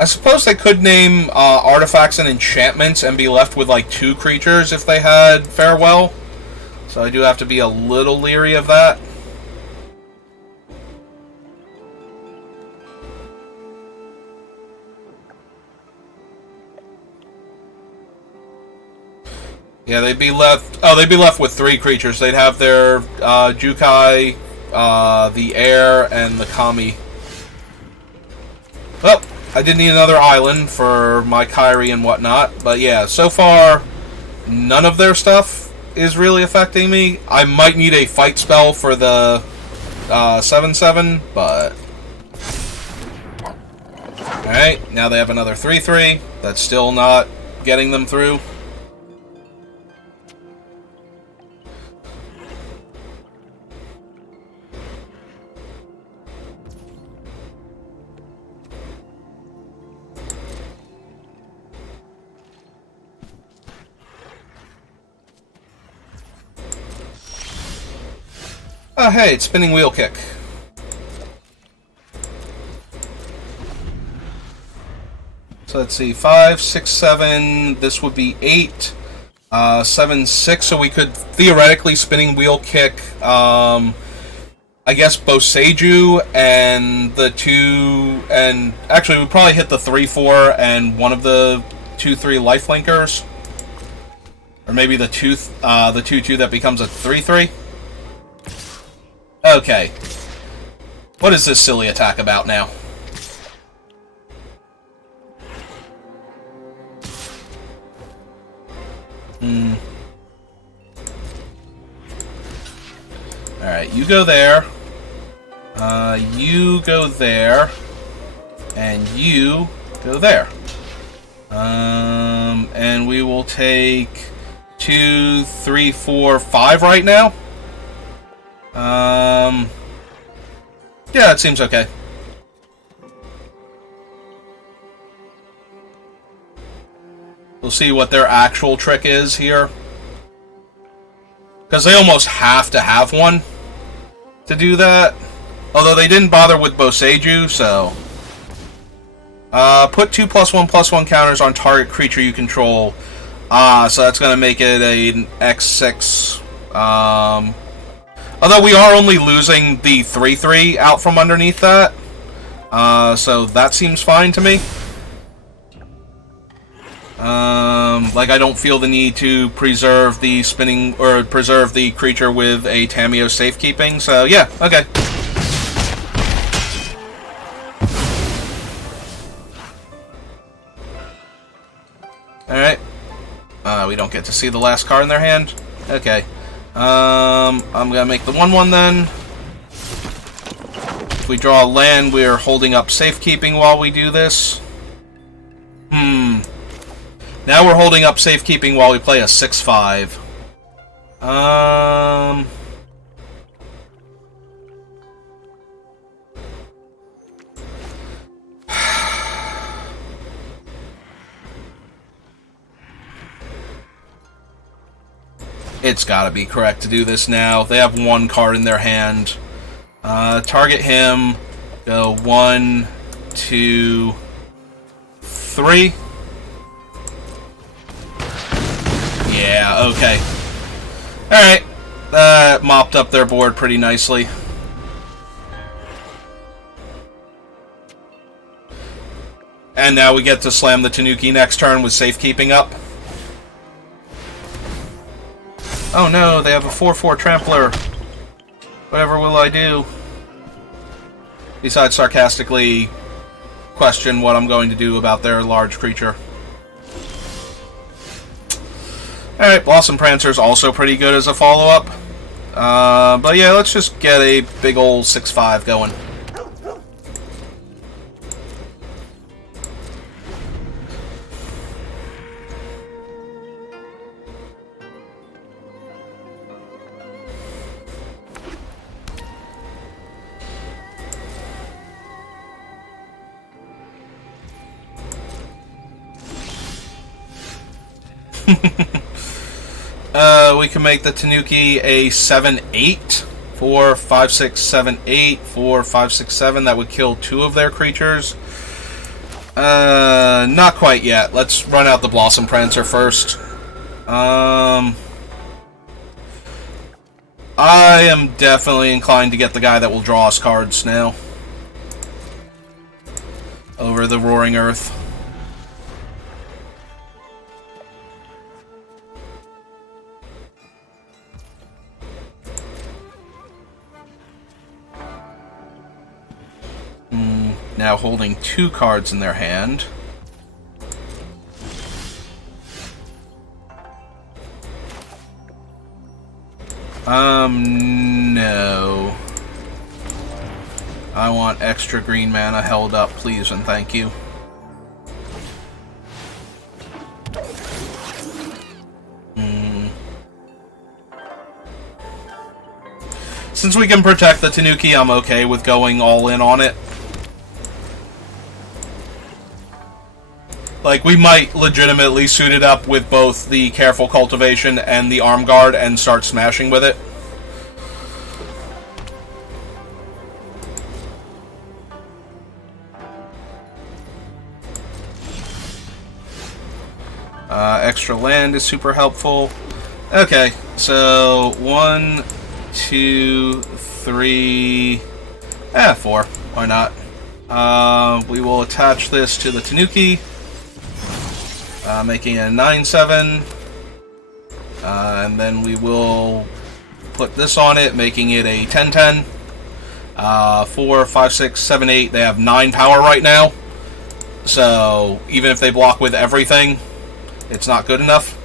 I suppose they could name artifacts and enchantments and be left with like 2 creatures if they had Farewell. So I do have to be a little leery of that. Yeah, they'd be left. Oh, they'd be left with 3 creatures. They'd have their Jukai, the Air, and the Kami. Well, I did need another island for my Kyrie and whatnot, but yeah, so far, none of their stuff is really affecting me. I might need a fight spell for the 7/7, but alright, now they have another 3/3. That's still not getting them through. Oh, hey, it's Spinning Wheel Kick. So let's see, 5, 6, 7, this would be 8, 7, 6, so we could theoretically Spinning Wheel Kick, I guess Boseiju and the 2, and actually we'd probably hit the 3/4 and one of the 2/3 Lifelinkers. Or maybe the 2/2 that becomes a 3/3. Okay. What is this silly attack about now? Alright, you go there. You go there. And you go there. And we will take 2, 3, 4, 5 right now. Yeah, it seems okay. We'll see what their actual trick is here. Because they almost have to have one to do that. Although they didn't bother with Boseiju, so... Put 2+1/+1 counters on target creature you control. So that's going to make it an X6. Although we are only losing the 3/3 out from underneath that. So that seems fine to me. Like, I don't feel the need to preserve the spinning, or preserve the creature with a Tamiyo safekeeping, so yeah, okay. Alright. We don't get to see the last card in their hand. Okay. I'm gonna make the 1/1 then. If we draw a land, we're holding up safekeeping while we do this. Now we're holding up safekeeping while we play a 6/5. It's gotta be correct to do this now. They have one card in their hand. Target him. Go 1, 2, 3. Yeah, okay. Alright. That mopped up their board pretty nicely. And now we get to slam the Tanuki next turn with safekeeping up. Oh no, they have a 4/4 Trampler. Whatever will I do? Besides sarcastically question what I'm going to do about their large creature. Alright, Blossom Prancer's also pretty good as a follow-up. But yeah, let's just get a big old 6/5 going. We can make the Tanuki a 7/8 for 5, 6, 7, 8 for 5, 6, 7. That would kill 2 of their creatures. Not quite yet. Let's run out the Blossom Prancer first. I am definitely inclined to get the guy that will draw us cards now. Over the Roaring Earth. Now holding 2 cards in their hand. No. I want extra green mana held up, please and thank you. Since we can protect the Tanuki, I'm okay with going all in on it. Like, we might legitimately suit it up with both the Careful Cultivation and the Arm Guard and start smashing with it. Extra land is super helpful. Okay, so 1, 2, 3... 4. Why not? We will attach this to the Tanuki. Making it a 9/7, and then we will put this on it, making it a 10/10. 4, 5, 6, 7, 8. They have 9 power right now, so even if they block with everything, it's not good enough.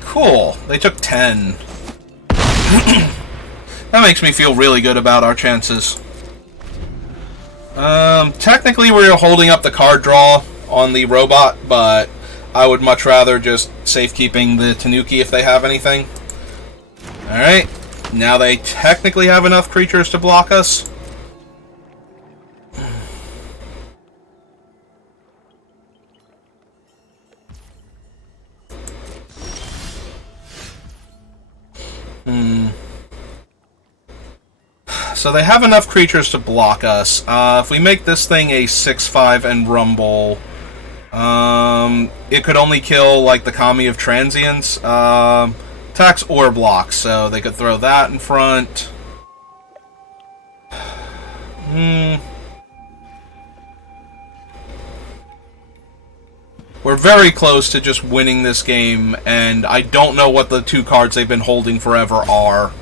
Cool. They took 10. That makes me feel really good about our chances. Technically we're holding up the card draw on the robot, but I would much rather just safekeeping the Tanuki if they have anything. Alright, now they technically have enough creatures to block us. So they have enough creatures to block us. If we make this thing a 6/5 and rumble, it could only kill, like, the Kami of Transients. Attacks or blocks, so they could throw that in front. We're very close to just winning this game, and I don't know what the two cards they've been holding forever are.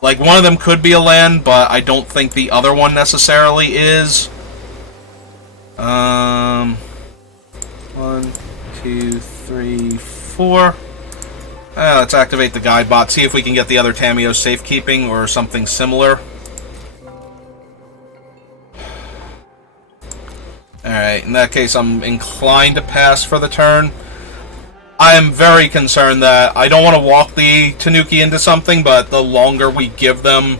Like, one of them could be a land, but I don't think the other one necessarily is. 1, 2, 3, 4. Let's activate the guide bot, see if we can get the other Tamiyo safekeeping or something similar. Alright, in that case, I'm inclined to pass for the turn. I am very concerned that I don't want to walk the Tanuki into something, but the longer we give them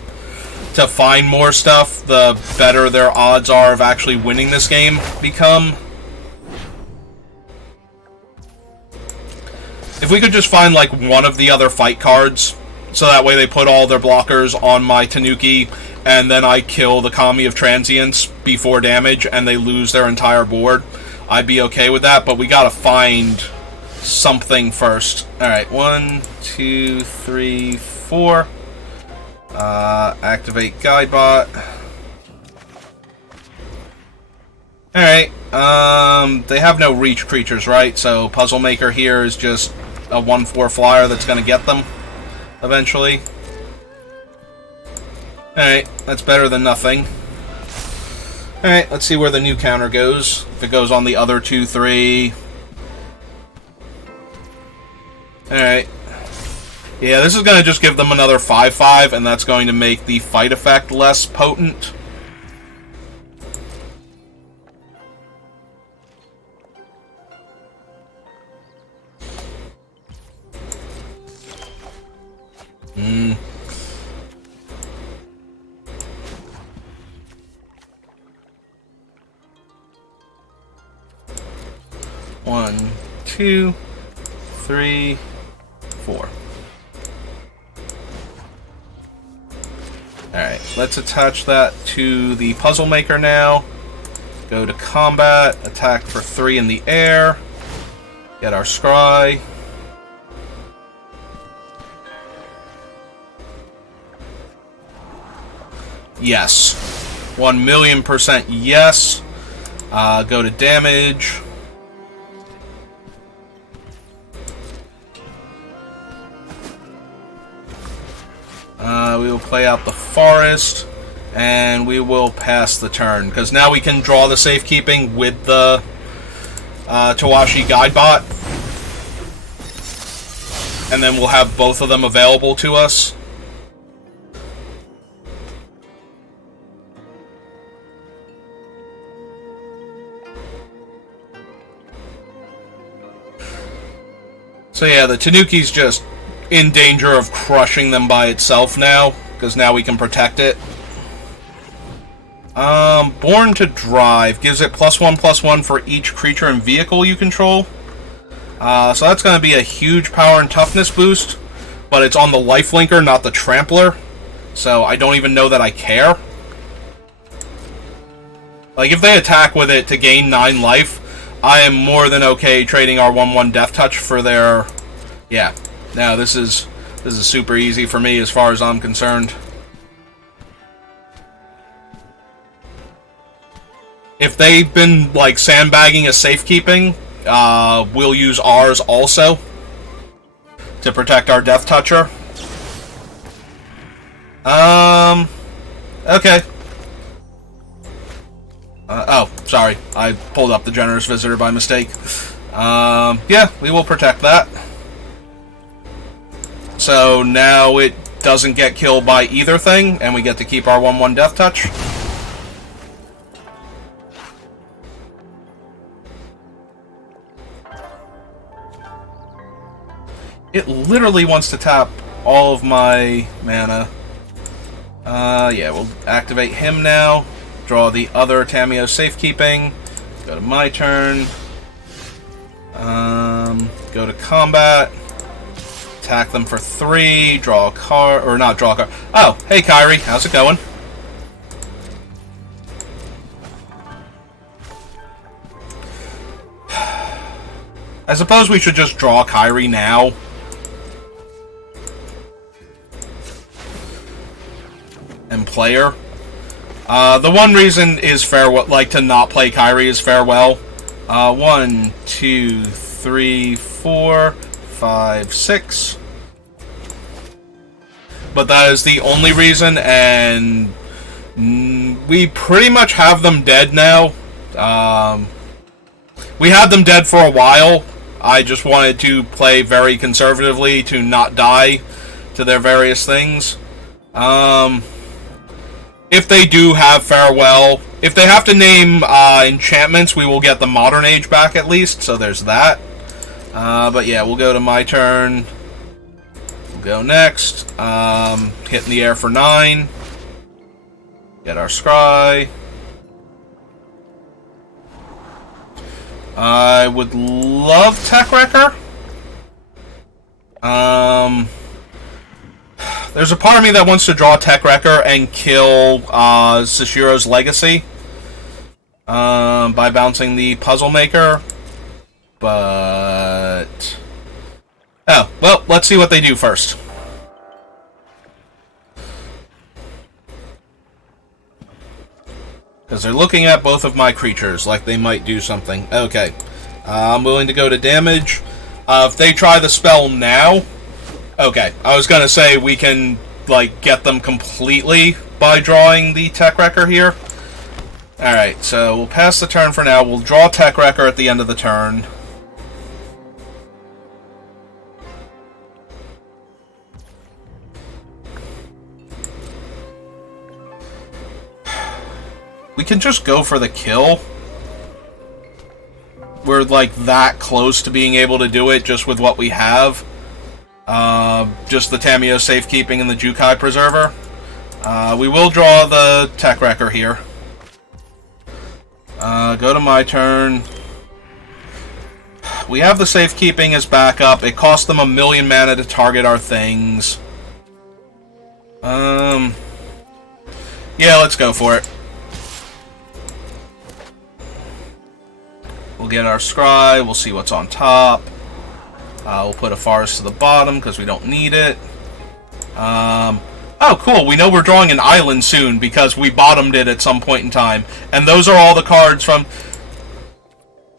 to find more stuff, the better their odds are of actually winning this game become. If we could just find, like, one of the other fight cards, so that way they put all their blockers on my Tanuki, and then I kill the Kami of Transients before damage, and they lose their entire board, I'd be okay with that, but we gotta find something first. Alright, 1, 2, 3, 4. Activate Guidebot. Alright, they have no reach creatures, right? So Puzzle Maker here is just a 1/4 flyer that's gonna get them eventually. Alright, that's better than nothing. Alright, let's see where the new counter goes. If it goes on the other 2/3. Alright. Yeah, this is going to just give them another 5/5, and that's going to make the fight effect less potent. One, 2, 3, 4. Alright, let's attach that to the Puzzle Maker now. Go to combat, attack for 3 in the air. Get our scry. Yes. 1,000,000% yes. Go to damage. We will play out the forest, and we will pass the turn, because now we can draw the safekeeping with the Tawashi Guidebot, and then we'll have both of them available to us. So yeah, the Tanuki's just in danger of crushing them by itself now, because now we can protect it. Born to Drive gives it +1/+1 for each creature and vehicle you control. So that's going to be a huge power and toughness boost, but it's on the lifelinker, not the trampler. So I don't even know that I care. Like, if they attack with it to gain 9 life, I am more than okay trading our 1/1 Death Touch for their... Yeah. Now this is super easy for me as far as I'm concerned. If they've been, like, sandbagging a safekeeping, we'll use ours also to protect our Death Toucher. Okay. Oh, sorry. I pulled up the Generous Visitor by mistake. Yeah, we will protect that. So now it doesn't get killed by either thing, and we get to keep our 1/1 Death Touch. It literally wants to tap all of my mana. Yeah, we'll activate him now. Draw the other Tamiyo Safekeeping. Go to my turn. Go to combat. Attack them for 3, draw a card, or not draw a card. Oh, hey Kyrie, how's it going? I suppose we should just draw Kyrie now. And player. The one reason is farewell, like to not play Kyrie is farewell. 1, 2, 3, 4, 5, 6. But that is the only reason, and we pretty much have them dead now. We had them dead for a while. I just wanted to play very conservatively to not die to their various things. If they do have farewell, if they have to name enchantments, we will get the Modern Age back at least, so there's that. But yeah, we'll go to my turn. We'll go next. Hit in the air for 9. Get our scry. I would love Tech Wrecker. There's a part of me that wants to draw Tech Wrecker and kill Sashiro's Legacy by bouncing the Puzzle Maker. But... oh, well, let's see what they do first. Because they're looking at both of my creatures like they might do something. Okay. I'm willing to go to damage. If they try the spell now... okay, I was going to say we can, like, get them completely by drawing the Tech Wrecker here. Alright, so we'll pass the turn for now. We'll draw Tech Wrecker at the end of the turn. We can just go for the kill. We're, like, that close to being able to do it just with what we have. Just the Tamio Safekeeping and the Jukai Preserver. We will draw the Tech Wrecker here. Go to my turn. We have the Safekeeping as backup. It costs them 1,000,000 mana to target our things. Yeah, let's go for it. We'll get our scry. We'll see what's on top. We'll put a forest to the bottom because we don't need it. Oh, cool. We know we're drawing an island soon because we bottomed it at some point in time. And those are all the cards from...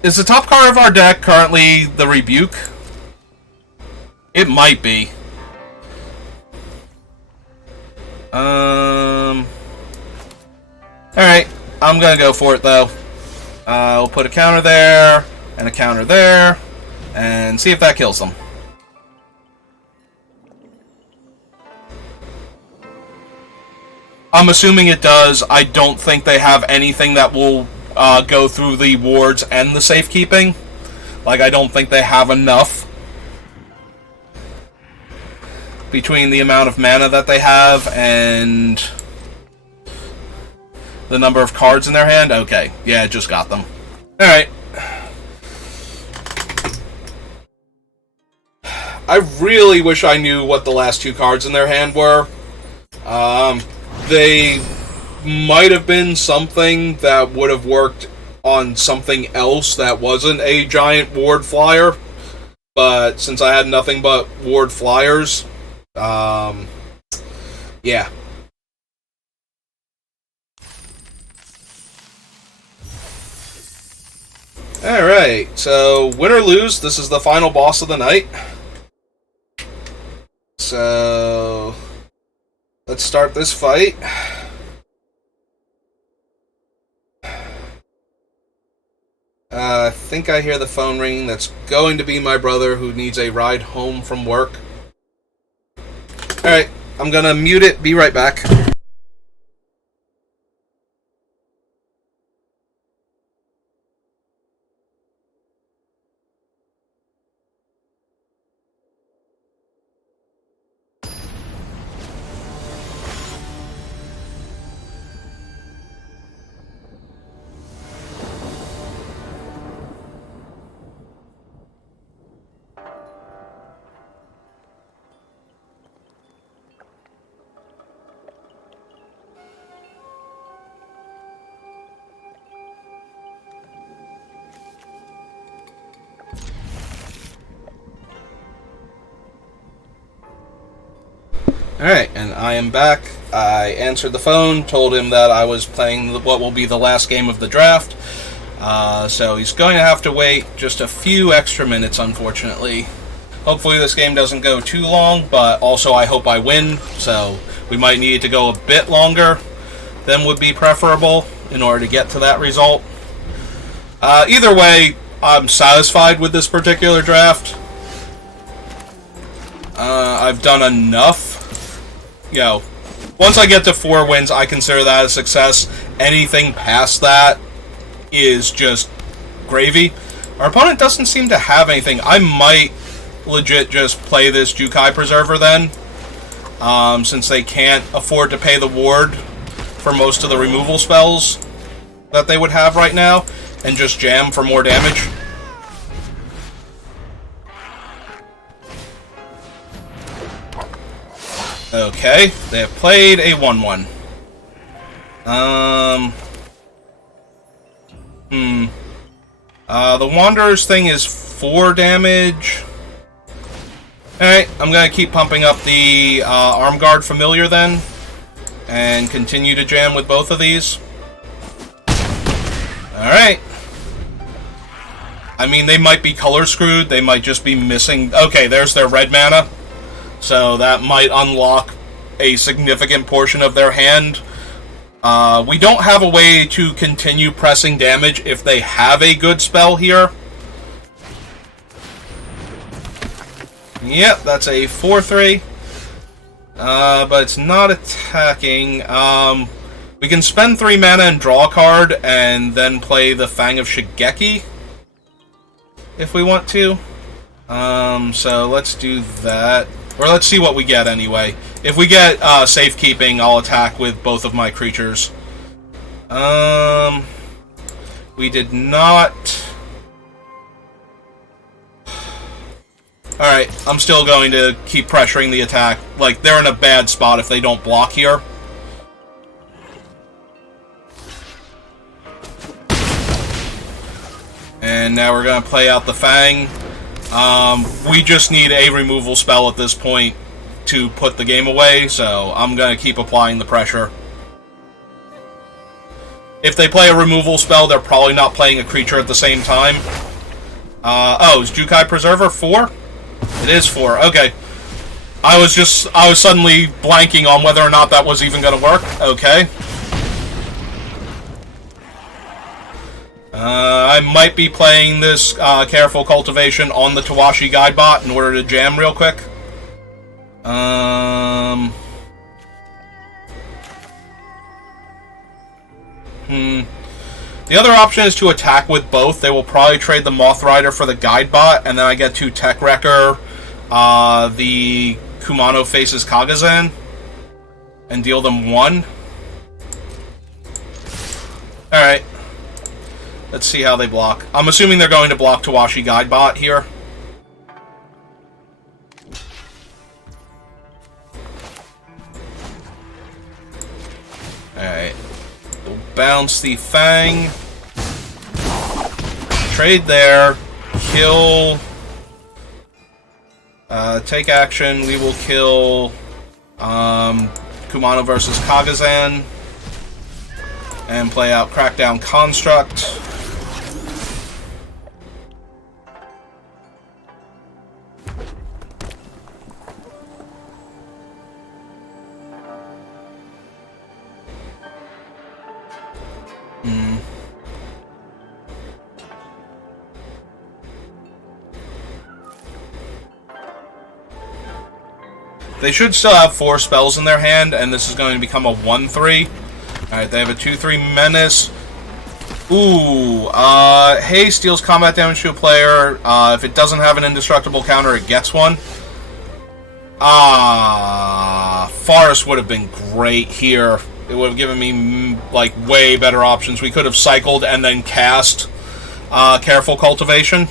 is the top card of our deck currently the Rebuke? It might be. Alright. I'm gonna go for it, though. We'll put a counter there, and a counter there, and see if that kills them. I'm assuming it does. I don't think they have anything that will go through the wards and the safekeeping. Like, I don't think they have enough between the amount of mana that they have and the number of cards in their hand. Okay, yeah, it just got them. Alright. I really wish I knew what the last 2 cards in their hand were. They might have been something that would have worked on something else that wasn't a giant ward flyer. But since I had nothing but ward flyers, yeah. Alright, so win or lose, this is the final boss of the night. So, let's start this fight. I think I hear the phone ringing. That's going to be my brother who needs a ride home from work. Alright, I'm gonna mute it, be right back. Alright, and I am back. I answered the phone, told him that I was playing what will be the last game of the draft. So he's going to have to wait just a few extra minutes, unfortunately. Hopefully this game doesn't go too long, but also I hope I win, so we might need to go a bit longer than would be preferable in order to get to that result. Either way, I'm satisfied with this particular draft. I've done enough. You know, once I get to 4 wins, I consider that a success. Anything past that is just gravy. Our opponent doesn't seem to have anything. I might legit just play this Jukai Preserver then, since they can't afford to pay the ward for most of the removal spells that they would have right now, and just jam for more damage. Okay, they have played a 1-1. The Wanderer's thing is 4 damage. Alright, I'm gonna keep pumping up the Arm Guard Familiar then, and continue to jam with both of these. Alright. I mean, they might be color screwed, they might just be missing... Okay, there's their red mana. So that might unlock a significant portion of their hand. We don't have a way to continue pressing damage if they have a good spell here. Yep, that's a 4-3. But it's not attacking. We can spend 3 mana and draw a card, and then play the Fang of Shigeki, if we want to. So let's do that. Or let's see what we get anyway. If we get safekeeping, I'll attack with both of my creatures. We did not... Alright, I'm still going to keep pressuring the attack. Like, they're in a bad spot if they don't block here. And now we're going to play out the Fang. We just need a removal spell at this point to put the game away, so I'm going to keep applying the pressure. If they play a removal spell, they're probably not playing a creature at the same time. Oh, is Jukai Preserver 4? It is 4, okay. I was suddenly blanking on whether or not that was even going to work. Okay. I might be playing this Careful Cultivation on the Tawashi Guidebot in order to jam real quick. The other option is to attack with both. They will probably trade the Moth Rider for the Guidebot, and then I get to Tech Wrecker the Kumano Faces Kagazan and deal them 1. Alright. Let's see how they block. I'm assuming they're going to block Tawashi Guidebot here. Alright. We'll bounce the Fang. Trade there. Kill. Take action. We will kill Kumano versus Kagazan. And play out Crackdown Construct. They should still have 4 spells in their hand, and this is going to become a 1-3. Alright, they have a 2-3 Menace. Ooh, Haste deals combat damage to a player. If it doesn't have an indestructible counter, it gets one. Forest would have been great here. It would have given me, like, way better options. We could have cycled and then cast Careful Cultivation.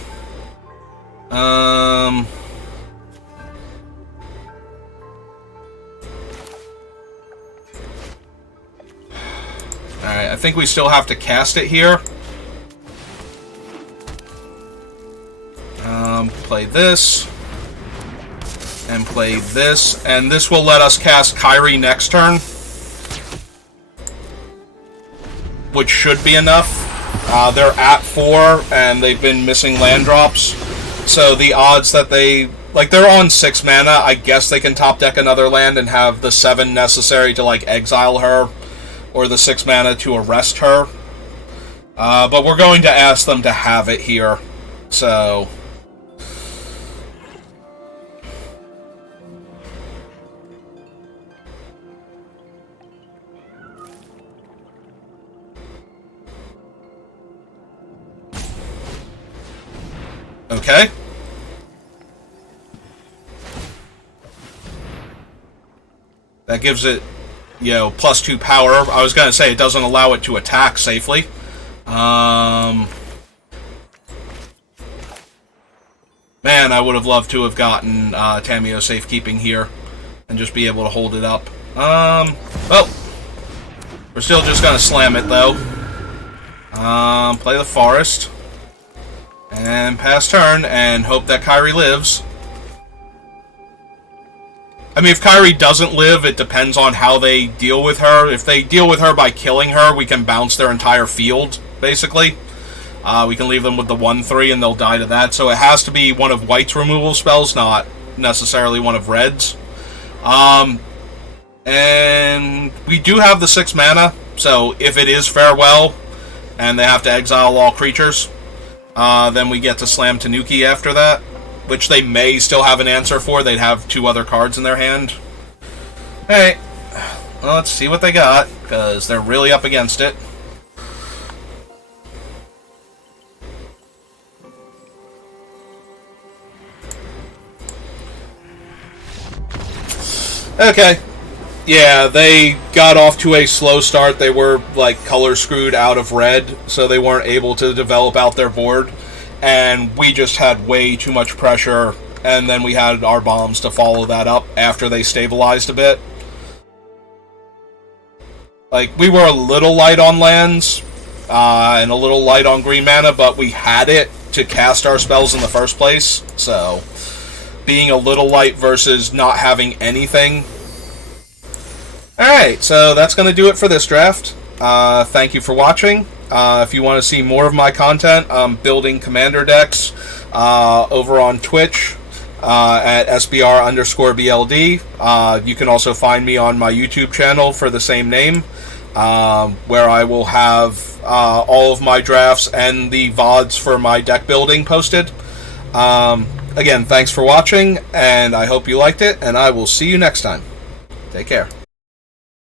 Alright, I think we still have to cast it here. Play this. and play this, and this will let us cast Kyrie next turn, which should be enough. They're at 4, and they've been missing land drops, so the odds that they... Like, they're on 6 mana, I guess they can top deck another land and have the 7 necessary to, like, exile her, or the 6 mana to arrest her. But we're going to ask them to have it here, so... Okay. That gives it, you know, +2 power. I was going to say it doesn't allow it to attack safely. Man, I would have loved to have gotten Tamiyo safekeeping here and just be able to hold it up. Well, we're still just going to slam it, though. Play the forest. And pass turn, and hope that Kyrie lives. I mean, if Kyrie doesn't live, it depends on how they deal with her. If they deal with her by killing her, we can bounce their entire field, basically. We can leave them with the 1/3, and they'll die to that. So it has to be one of White's removal spells, not necessarily one of Red's. And we do have the 6 mana, so if it is Farewell, and they have to exile all creatures... then we get to slam Tanuki after that, which they may still have an answer for. They'd have 2 other cards in their hand. Hey, well, let's see what they got, because they're really up against it. Okay. Yeah, they got off to a slow start. They were, like, color screwed out of red, so they weren't able to develop out their board. And we just had way too much pressure, and then we had our bombs to follow that up after they stabilized a bit. Like, we were a little light on lands, and a little light on green mana, but we had it to cast our spells in the first place, so being a little light versus not having anything. Alright, so that's going to do it for this draft. Thank you for watching. If you want to see more of my content, I'm building commander decks over on Twitch at SBR_BLD. You can also find me on my YouTube channel for the same name, where I will have all of my drafts and the VODs for my deck building posted. Again, thanks for watching, and I hope you liked it, and I will see you next time. Take care.